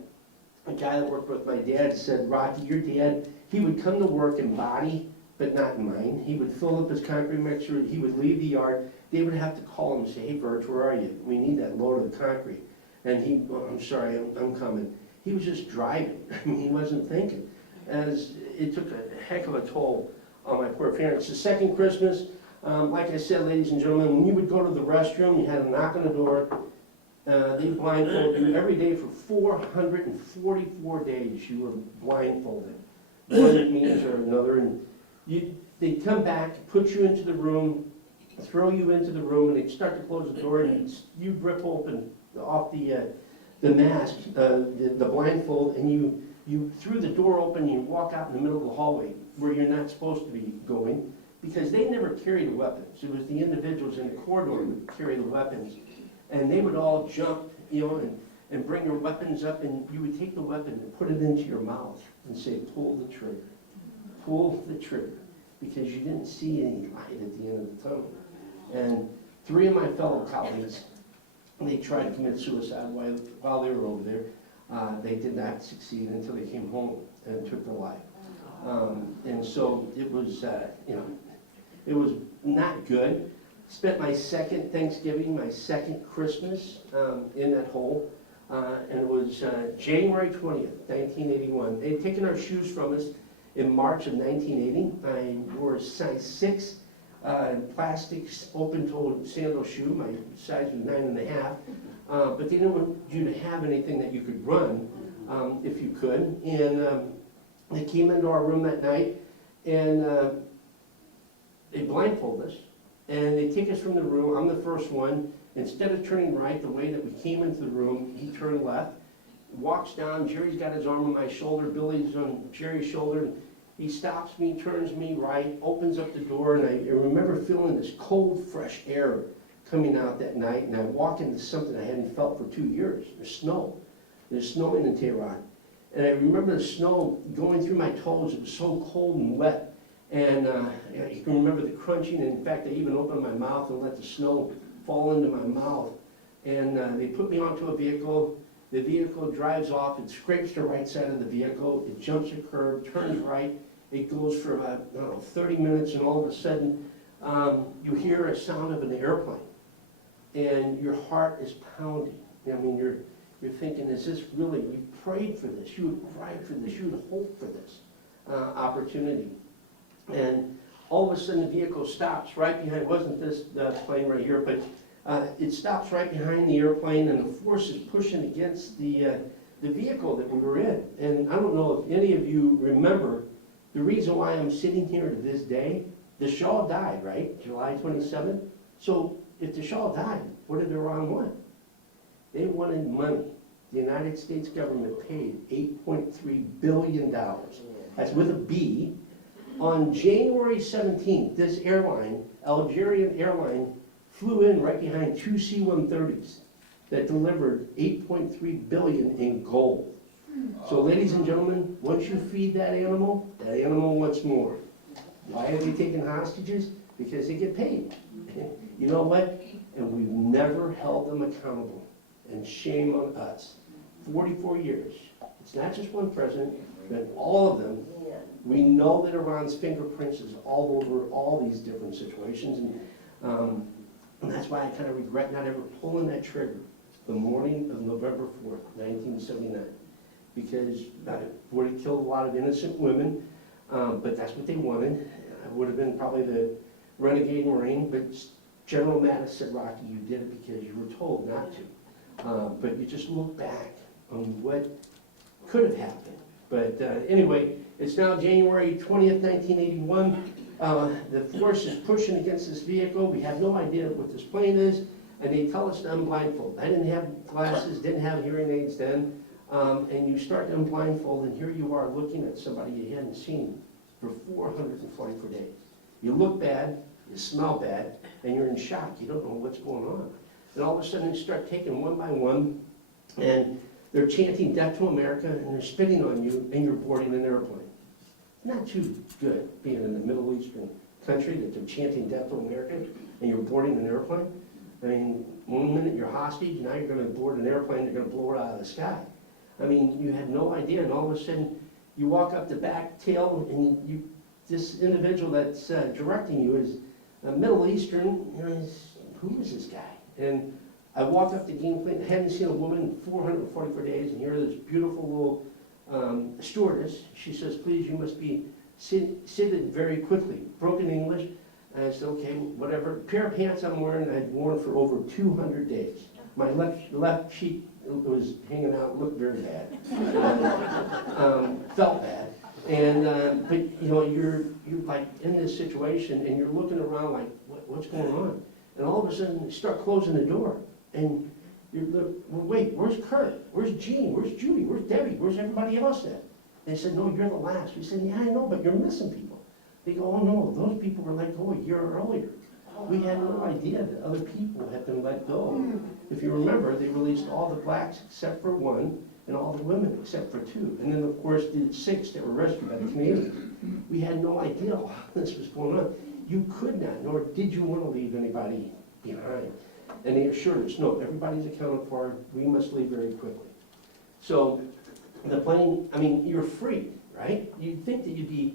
a guy that worked with my dad said, Rocky, your dad, he would come to work in body, but not in mind. He would fill up his concrete mixer. He would leave the yard. They would have to call him and say, hey, Virg, where are you? We need that load of the concrete. And he, oh, I'm sorry, I'm coming. He was just driving. I mean, he wasn't thinking. As it took a heck of a toll on my poor parents. The second Christmas, like I said, ladies and gentlemen, when you would go to the restroom, you had to knock on the door. They blindfolded you every day for 444 days. You were blindfolded. One means or another. And they'd come back, put you into the room, throw you into the room, and they'd start to close the door, and you'd rip open off the mask, the blindfold, and you threw the door open and you walk out in the middle of the hallway where you're not supposed to be going, because they never carried the weapons. It was the individuals in the corridor who would carry the weapons, and they would all jump, and bring their weapons up, and you would take the weapon and put it into your mouth and say, pull the trigger, because you didn't see any light at the end of the tunnel. And 3 of my fellow colleagues, they tried to commit suicide while they were over there. They did not succeed until they came home and took their life. And so it was, it was not good. Spent my second Thanksgiving, my second Christmas in that hole. And it was January 20th, 1981. They'd taken our shoes from us in March of 1980. I wore a size 6 plastic open-toed sandal shoe. My size was 9.5. But they didn't want you to have anything that you could run if you could. And they came into our room that night and they blindfold us. And they take us from the room. I'm the first one. Instead of turning right the way that we came into the room, he turned left, walks down. Jerry's got his arm on my shoulder. Billy's on Jerry's shoulder. He stops me, turns me right, opens up the door, and I remember feeling this cold, fresh air coming out that night. And I walk into something I hadn't felt for 2 years. There's snow. There's snowing in Tehran. And I remember the snow going through my toes. It was so cold and wet. And you can remember the crunching. And in fact, I even opened my mouth and let the snow fall into my mouth. And they put me onto a vehicle. The vehicle drives off. It scrapes the right side of the vehicle. It jumps a curb, turns right. It goes for about, I don't know, 30 minutes, and all of a sudden, you hear a sound of an airplane. And your heart is pounding. I mean, you're thinking, is this really, you prayed for this, you would cry for this, you would hope for this opportunity. And all of a sudden the vehicle stops right behind, it wasn't this plane right here, but it stops right behind the airplane, and the force is pushing against the vehicle that we were in. And I don't know if any of you remember, the reason why I'm sitting here to this day, the Shah died, right, July 27th? So if the Shah died, what did Iran want? They wanted money. The United States government paid $8.3 billion. That's with a B. On January 17th, this airline, Algerian airline, flew in right behind 2 C-130s that delivered $8.3 billion in gold. So ladies and gentlemen, once you feed that animal wants more. Why are they taking hostages? Because they get paid. You know what? And we've never held them accountable. And shame on us. 44 years. It's not just one president, but all of them. We know that Iran's fingerprints is all over all these different situations. And that's why I kind of regret not ever pulling that trigger the morning of November 4th, 1979. Because I would have killed a lot of innocent women, but that's what they wanted. I would have been probably the renegade Marine, but General Mattis said, Rocky, you did it because you were told not to. But you just look back on what could have happened. But anyway, it's now January 20th, 1981. The force is pushing against this vehicle. We have no idea what this plane is, and they tell us to unblindfold. I didn't have glasses, didn't have hearing aids then, and you start to unblindfold, and here you are looking at somebody you hadn't seen for 444 days. You look bad, you smell bad, and you're in shock. You don't know what's going on. And all of a sudden, you start taking one by one, and they're chanting death to America, and they're spitting on you, and you're boarding an airplane. Not too good being in the Middle Eastern country that they're chanting death to America, and you're boarding an airplane. I mean, one minute you're hostage, now you're going to board an airplane, they're going to blow it out of the sky. I mean, you had no idea, and all of a sudden, you walk up the back tail, and this individual that's directing you is a Middle Eastern, who is this guy? And I walk up the game plane, I hadn't seen a woman in 444 days, and here this beautiful little stewardess. She says, please, you must be seated very quickly. Broken English. And I said, okay, whatever. Pair of pants I'm wearing, I'd worn for over 200 days. My left cheek was hanging out, looked very bad. Felt bad. And, but you know, you're like in this situation, and you're looking around like, what's going on? And all of a sudden, you start closing the door. And you're, well, wait, where's Kurt? Where's Gene? Where's Judy? Where's Debbie? Where's everybody else at? They said, no, you're the last. We said, yeah, I know, but you're missing people. They go, oh no, those people were let go a year earlier. We had no idea that other people had been let go. If you remember, they released all the blacks except for one, and all the women except for two. And then, of course, the 6 that were rescued by the Canadians. We had no idea how this was going on. You could not, nor did you want to leave anybody behind. And they assured us, no, everybody's accounted for, we must leave very quickly. So the plane, I mean, you're free, right? You'd think that you'd be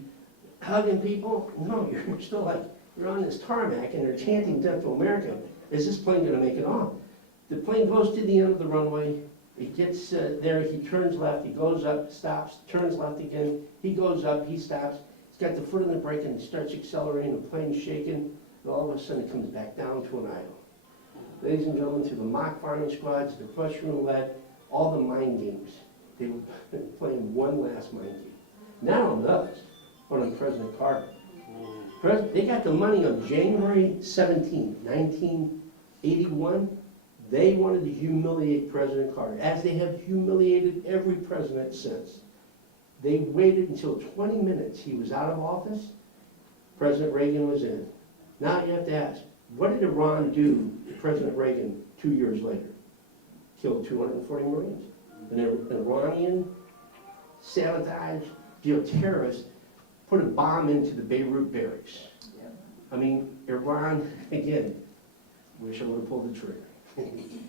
hugging people. No, you're still like, you're on this tarmac and they're chanting death to America. Is this plane going to make it on? The plane goes to the end of the runway, He gets there, he turns left, he goes up, stops, turns left again, he goes up, he stops, he's got the foot on the brake and he starts accelerating, the plane's shaking, and all of a sudden it comes back down to an idle. Ladies and gentlemen, through the mock firing squads, the Russian roulette, all the mind games, they were playing one last mind game. Not on us, but on President Carter. They got the money on January 17, 1981. They wanted to humiliate President Carter, as they have humiliated every president since. They waited until 20 minutes he was out of office, President Reagan was in. Now you have to ask, what did Iran do to President Reagan 2 years later? Killed 240 Marines. An Iranian sabotage, terrorist, put a bomb into the Beirut barracks. I mean, Iran, again, wish I would have pulled the trigger.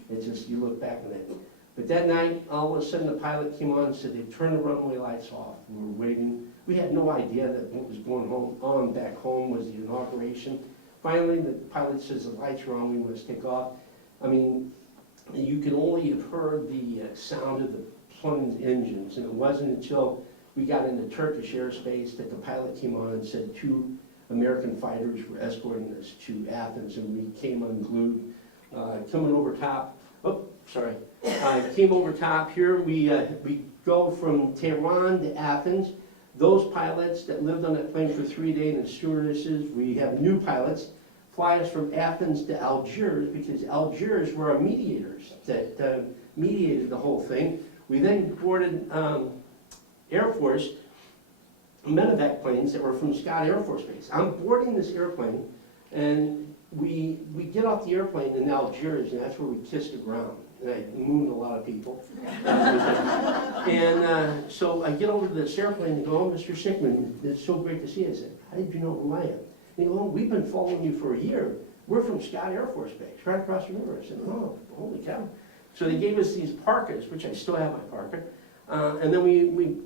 It's just, you look back on it. But that night, all of a sudden, the pilot came on and said they turned the runway lights off. We were waiting. We had no idea that what was going on back home was the inauguration. Finally, the pilot says the lights are on, we must take off. I mean, you could only have heard the sound of the plane's engines, and it wasn't until we got into Turkish airspace that the pilot came on and said 2 American fighters were escorting us to Athens, and we came unglued. Coming over top, came over top here. We go from Tehran to Athens. Those pilots that lived on that plane for 3 days and stewardesses, we have new pilots, fly us from Athens to Algiers, because Algiers were our mediators that mediated the whole thing. We then boarded Air Force medevac planes that were from Scott Air Force Base. I'm boarding this airplane, and we get off the airplane in Algiers, and that's where we kissed the ground. And I mooned a lot of people. And so I get over to this airplane and go, "Oh, Mr. Sickmann, it's so great to see you." I said, "How did you know who I am?" They go, "Oh, we've been following you for a year. We're from Scott Air Force Base, right across the river." I said, "Oh, holy cow." So they gave us these parkas, which I still have my parka. And then we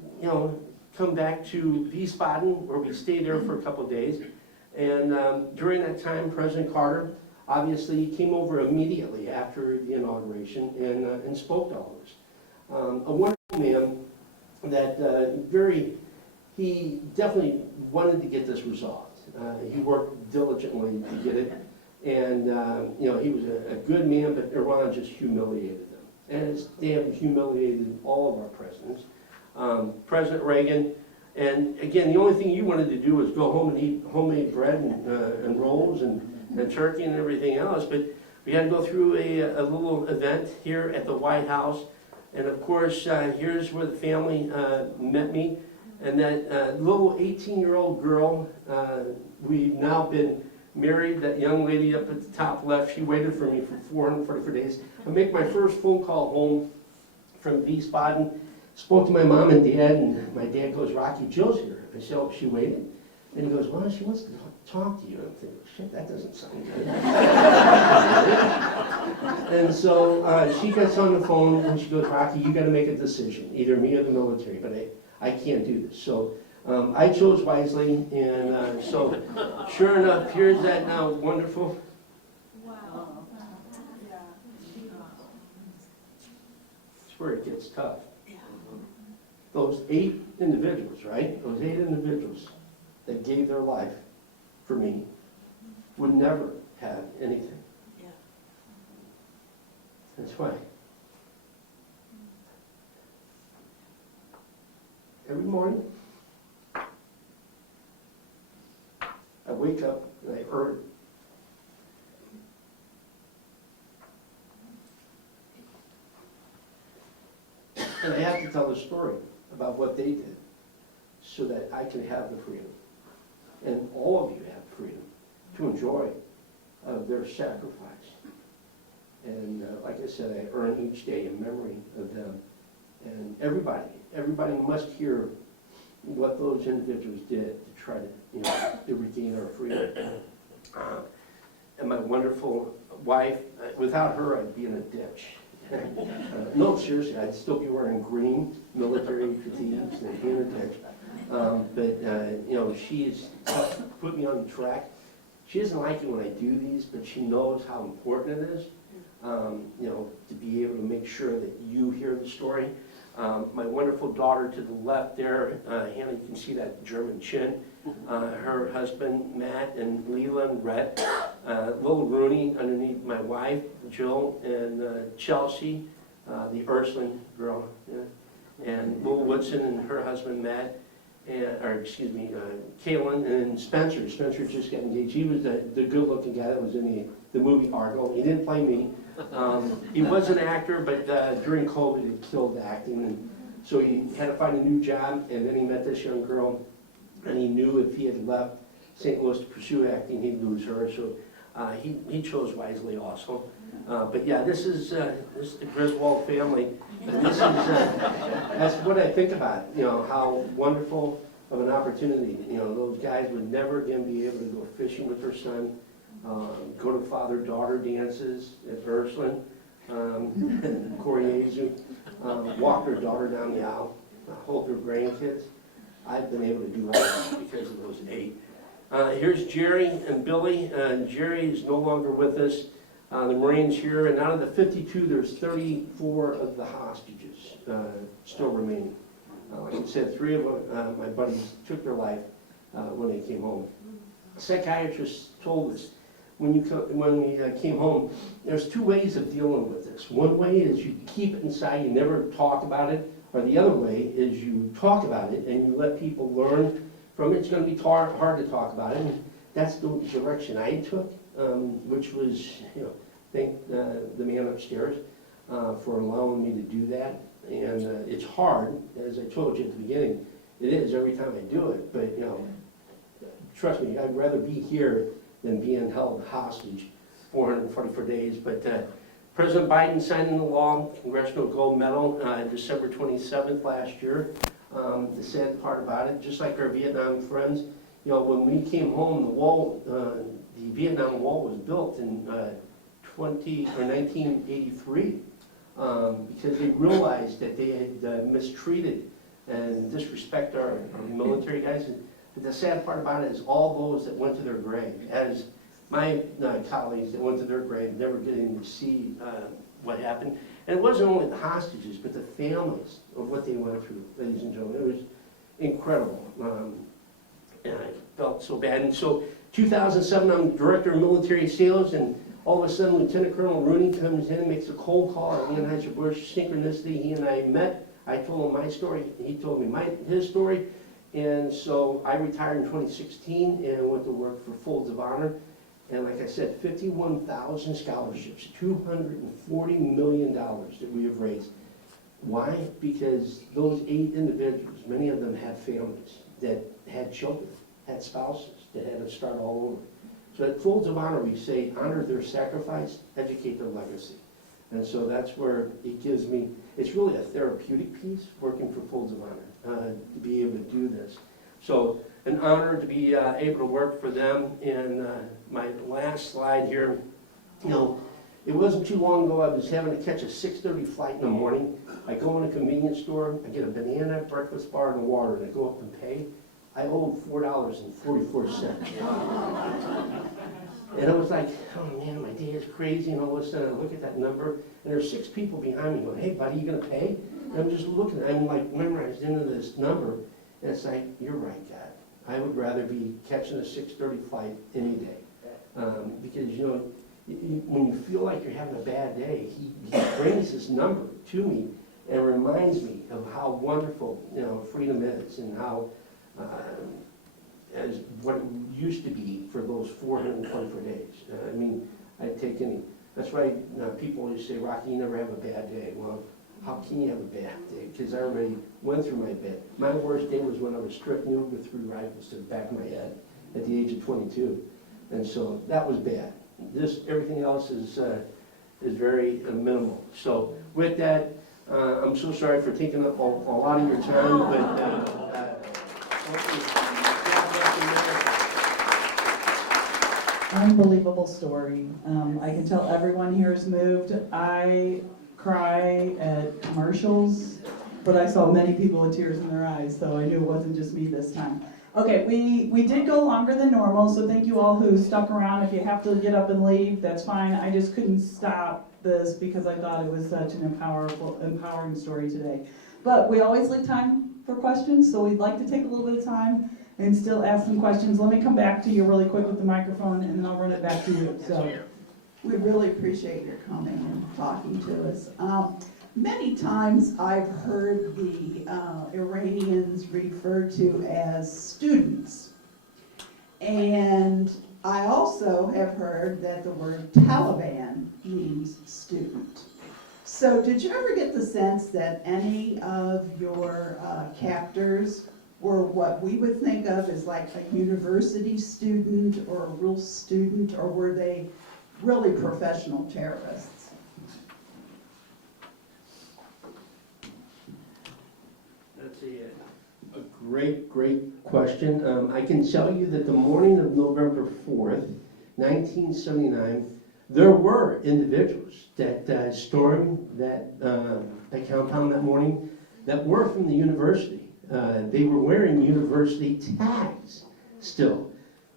come back to Wiesbaden, where we stayed there for a couple of days. And during that time, President Carter, obviously, came over immediately after the inauguration and spoke to all of us. A wonderful man that he definitely wanted to get this resolved. He worked diligently to get it. And, he was a good man, but Iran just humiliated them. As they have humiliated all of our presidents. President Reagan, and again, the only thing you wanted to do was go home and eat homemade bread and rolls and turkey and everything else, but we had to go through a little event here at the White House, and of course, here's where the family met me, and that little 18-year-old girl, we've now been married. That young lady up at the top left, she waited for me for 444 days. I make my first phone call home from Wiesbaden. Spoke to my mom and dad, and my dad goes, "Rocky, Jill's here." I said, "Oh, she waited?" And he goes, "Well, she wants to talk to you." I'm thinking, shit, that doesn't sound good. And so she gets on the phone, and she goes, "Rocky, you got to make a decision, either me or the military, but I can't do this." So I chose wisely, and so sure enough, here's that now wonderful. Wow. That's where it gets tough. Those 8 individuals, right? Those 8 individuals that gave their life for me would never have anything. Yeah. That's why. Every morning, I wake up and I earn. And I have to tell the story about what they did so that I can have the freedom. And all of you have freedom to enjoy their sacrifice. And like I said, I earn each day in memory of them. And everybody must hear what those individuals did to try to, to regain our freedom. And my wonderful wife, without her, I'd be in a ditch. No, seriously, I'd still be wearing green military fatigues and be in a ditch. But she's put me on the track. She doesn't like it when I do these, but she knows how important it is, to be able to make make sure that you hear the story. My wonderful daughter to the left there, Hannah, you can see that German chin. Her husband, Matt, and Leela and Rhett. Little Rooney underneath my wife, Jill, and Chelsea, the Ursuline girl. Yeah. And Will Woodson and her husband, Matt, Kaylin, and Spencer. Spencer just got engaged. He was the good-looking guy that was in the movie Argo. He didn't play me. He was an actor, but during COVID, it killed acting. And so he had to find a new job, and then he met this young girl, and he knew if he had left St. Louis to pursue acting, he'd lose her. So he chose wisely also. But yeah, this is the Griswold family. This is, that's what I think about, you know, how wonderful of an opportunity. You know, those guys would never again be able to go fishing with their son, go to father-daughter dances at Ursuline, Coriezu, walk their daughter down the aisle, hold their grandkids. I've been able to do all that because of those 8. Here's Jerry and Billy. Jerry is no longer with us. The Marines here, and out of the 52, there's 34 of the hostages still remaining. Like I said, 3 of my buddies took their life when they came home. A psychiatrist told us when we came home, there's 2 ways of dealing with this. One way is you keep it inside, you never talk about it, or the other way is you talk about it and you let people learn from it. It's going to be hard to talk about it, and that's the direction I took. Which was, you know, thank the man upstairs for allowing me to do that. And it's hard, as I told you at the beginning, it is every time I do it. But, you know, trust me, I'd rather be here than being held hostage 444 days. But President Biden signed into law Congressional Gold Medal December 27th last year. The sad part about it, just like our Vietnam friends, you know, when we came home, the wall, the Vietnam Wall was built in 1983 because they realized that they had mistreated and disrespected our military guys. But the sad part about it is all those that went to their grave, as my colleagues that went to their grave, never getting to see what happened. And it wasn't only the hostages, but the families of what they went through, ladies and gentlemen. It was incredible. And I felt so bad. And so 2007, I'm director of military sales, and all of a sudden Lieutenant Colonel Rooney comes in, makes a cold call at Anheuser-Busch. Synchronicity, he and I met. I told him my story, he told me his story. And so I retired in 2016 and went to work for Folds of Honor. And like I said, 51,000 scholarships, $240 million that we have raised. Why? Because those 8 individuals, many of them had families that had children, had spouses that had to start all over. So at Folds of Honor, we say, honor their sacrifice, educate their legacy. And so that's where it gives me, it's really a therapeutic piece working for Folds of Honor, to be able to do this. So an honor to be able to work for them. And my last slide here, you know, it wasn't too long ago I was having to catch a 6:30 flight in the morning. I go in a convenience store, I get a banana, breakfast bar, and water, and I go up and pay. I owed $4.44. And I was like, oh man, my day is crazy, and all of a sudden I look at that number, and there's 6 people behind me going, hey buddy, you gonna pay? And I'm just looking, I'm like memorized into this number, and it's like, you're right, God. I would rather be catching a 6:30 flight any day. Because, you know, when you feel like you're having a bad day, he brings this number to me and reminds me of how wonderful, you know, freedom is, and how as what it used to be for those 424 days. I mean, I'd take any. That's why people always say, Rocky, you never have a bad day. Well, how can you have a bad day? Because I already went through my bad. My worst day was when I was stripped nude with 3 rifles to the back of my head at the age of 22. And so that was bad. Everything else is very minimal. So with that, I'm so sorry for taking up a lot of your time, but Unbelievable story. I can tell everyone here is moved. I cry at commercials, but I saw many people with tears in their eyes, so I knew it wasn't just me this time. Okay, we did go longer than normal, so thank you all who stuck around. If you have to get up and leave, that's fine. I just couldn't stop this because I thought it was such an empowering story today. But we always leave time for questions, so we'd like to take a little bit of time and still ask some questions. Let me come back to you really quick with the microphone, and then I'll run it back to you. So, We really appreciate your coming and talking to us. Many times I've heard the Iranians referred to as students. And I also have heard that the word Taliban means student. So did you ever get the sense that any of your captors were what we would think of as like a university student or a real student, or were they really professional terrorists? That's a great question. I can tell you that the morning of November 4th, 1979, there were individuals that stormed that compound that morning that were from the university. They were wearing university tags still.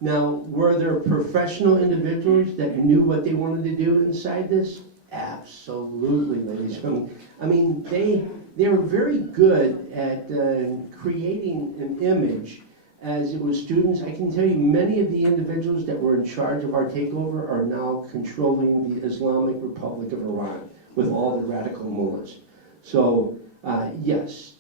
Now, were there professional individuals that knew what they wanted to do inside this? Absolutely, ladies and gentlemen. I mean, they were very good at creating an image as it was students. I can tell you many of the individuals that were in charge of our takeover are now controlling the Islamic Republic of Iran with all the radical mullahs. So, yes,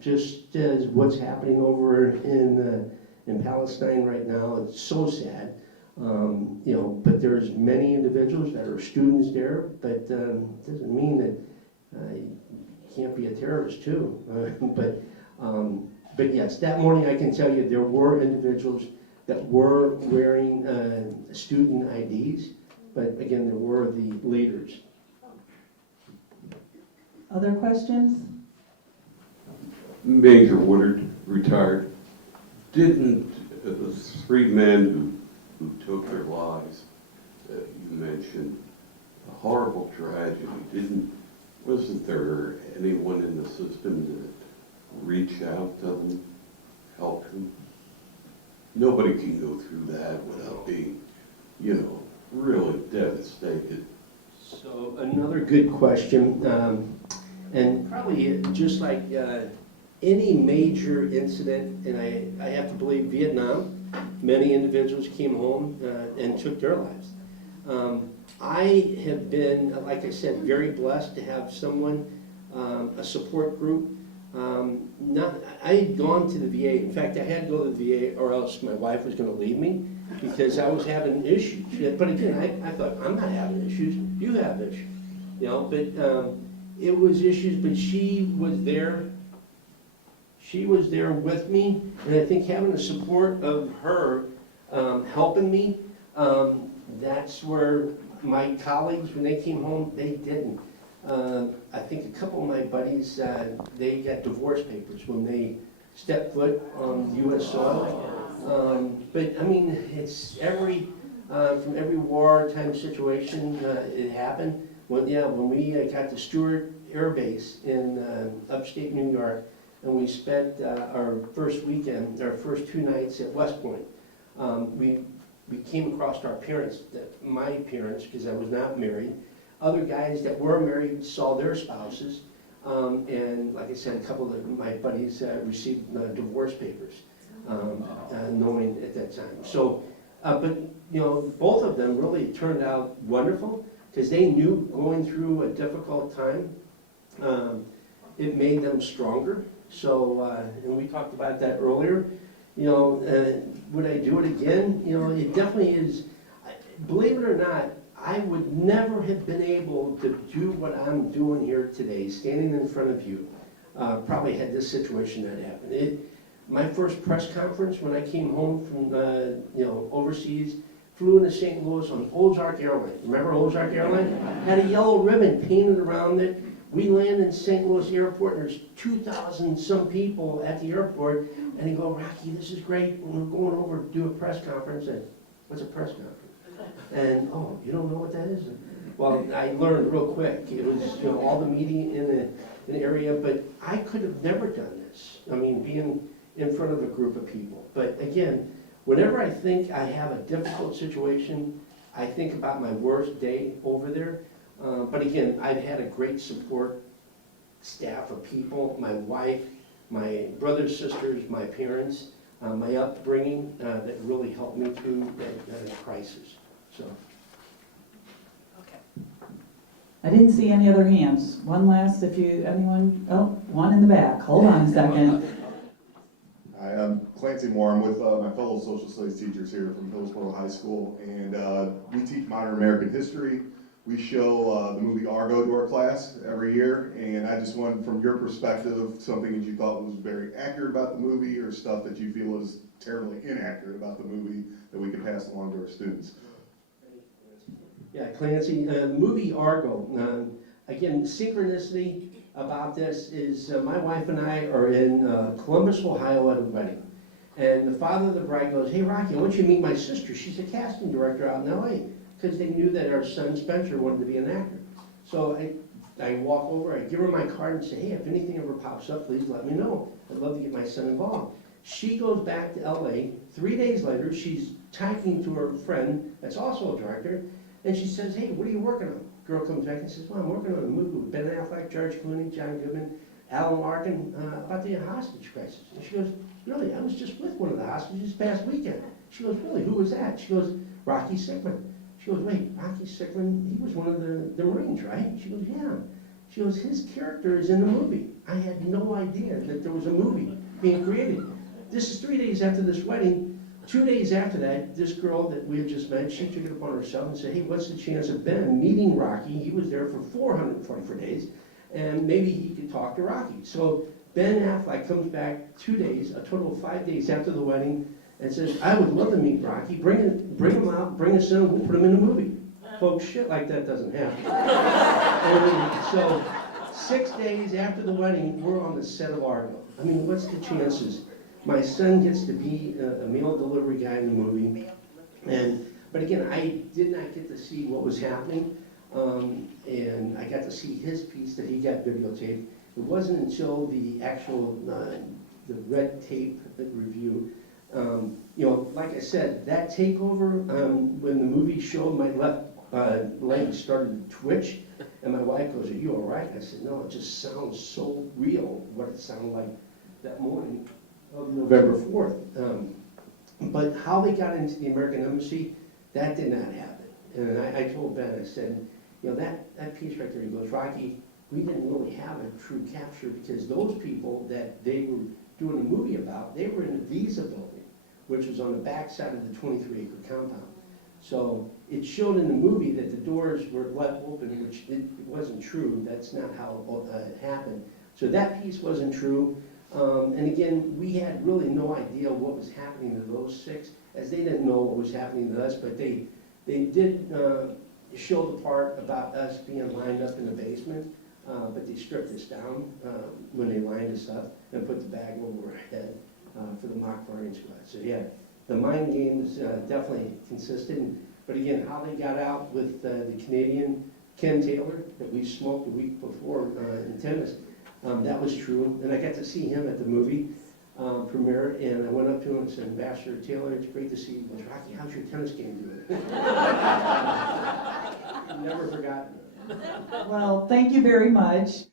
just as what's happening over in Palestine right now, it's so sad. But there's many individuals that are students there, but it doesn't mean that you can't be a terrorist too. But yes, that morning I can tell you there were individuals that were wearing student IDs, but again, there were the leaders. other questions? Major Woodard, retired. Didn't the three men who took their lives, you mentioned, a horrible tragedy, wasn't there anyone in the system that reached out to them, helped them? Nobody can go through that without being, really devastated. So another good question, and probably just like any major incident, and I have to believe Vietnam, many individuals came home and took their lives. I have been, like I said, very blessed to have someone, a support group. I had gone to the VA. In fact, I had to go to the VA or else my wife was going to leave me because I was having issues. But again, I thought, I'm not having issues. You have issues. But it was issues, but she was there. She was there with me, and I think having the support of her helping me, that's where my colleagues, when they came home, they didn't. I think a couple of my buddies, they got divorce papers when they stepped foot on U.S. soil. But I mean, it's from every wartime situation, it happened. When we got to Stewart Air Base in upstate New York, and we spent our first 2 nights at West Point. We came across our parents, my parents, because I was not married. Other guys that were married saw their spouses, and like I said, a couple of my buddies received divorce papers, knowing at that time. So, but both of them really turned out wonderful because they knew going through a difficult time, it made them stronger. So, and we talked about that earlier. Would I do it again? It definitely is. Believe it or not, I would never have been able to do what I'm doing here today, standing in front of you, probably had this situation that happened. My first press conference when I came home from overseas, flew into St. Louis on Ozark Airline. Remember Ozark Airline? Had a yellow ribbon painted around it. We land in St. Louis Airport, and there's 2,000 some people at the airport, and they go, Rocky, this is great. We're going over to do a press conference. And what's a press conference? And, oh, you don't know what that is? Well, I learned real quick. It was all the media in an area, but I could have never done this. I mean, being in front of a group of people. But again, whenever I think I have a difficult situation, I think about my worst day over there. But again, I've had a great support staff of people, my wife, my brothers, sisters, my parents, my upbringing that really helped me through that crisis. So. I didn't see any other hands. One last, one in the back. Hold on a second. Hi, I'm Clancy Moore. I'm with my fellow social studies teachers here from Hillsborough High School, and we teach modern American history. We show the movie Argo to our class every year, and I just wanted, from your perspective, something that you thought was very accurate about the movie or stuff that you feel is terribly inaccurate about the movie that we can pass along to our students. Yeah, Clancy, the movie Argo, again, synchronicity about this is my wife and I are in Columbus, Ohio at a wedding. And the father of the bride goes, "Hey Rocky, I want you to meet my sister. She's a casting director out in LA." Because they knew that our son Spencer wanted to be an actor. So I walk over, I give her my card and say, "Hey, if anything ever pops up, please let me know. I'd love to get my son involved." She goes back to LA. 3 days later, she's talking to her friend that's also a director. And she says, "Hey, what are you working on?" Girl comes back and says, "Well, I'm working on a movie with Ben Affleck, George Clooney, John Goodman, Alan Arkin about the hostage crisis." And she goes, "Really? I was just with one of the hostages past weekend." She goes, "Really? Who was that?" She goes, "Rocky Sickmann." She goes, "Wait, Rocky Sickmann, he was one of the Marines, right?" She goes, "Yeah." She goes, "His character is in the movie." I had no idea that there was a movie being created. This is 3 days after this wedding. 2 days after that, this girl that we had just met, she took it upon herself and said, "Hey, what's the chance of Ben meeting Rocky? He was there for 444 days, and maybe he could talk to Rocky." So Ben Affleck comes back 2 days, a total of 5 days after the wedding, and says, "I would love to meet Rocky. Bring him out, bring us in, we'll put him in a movie." Folks, shit like that doesn't happen. And so 6 days after the wedding, we're on the set of Argo. I mean, what's the chances? My son gets to be a mail delivery guy in the movie, but again, I did not get to see what was happening, and I got to see his piece that he got videotaped. It wasn't until the actual the red tape review, like I said, that takeover, when the movie showed, my left leg started to twitch, and my wife goes, "Are you all right?" I said, "No, it just sounds so real, what it sounded like that morning of November 4th. But how they got into the American Embassy, that did not happen. And I told Ben, I said, that piece right there, he goes, "Rocky, we didn't really have a true capture because those people that they were doing a movie about, they were in the Visa building, which was on the back side of the 23-acre compound. So it showed in the movie that the doors were left open, which it wasn't true. That's not how it happened. So that piece wasn't true. And again, we had really no idea what was happening to those 6, as they didn't know what was happening to us, but they did show the part about us being lined up in the basement, but they stripped us down when they lined us up and put the bag over our head for the mock firing squad. So yeah, the mind games definitely consistent, but again, how they got out with the Canadian Ken Taylor that we smoked a week before in tennis, that was true, and I got to see him at the movie premiere, and I went up to him and said, "Ambassador Taylor, it's great to see you." He goes, "Rocky, how's your tennis game doing?" Never forgotten. Well, thank you very much.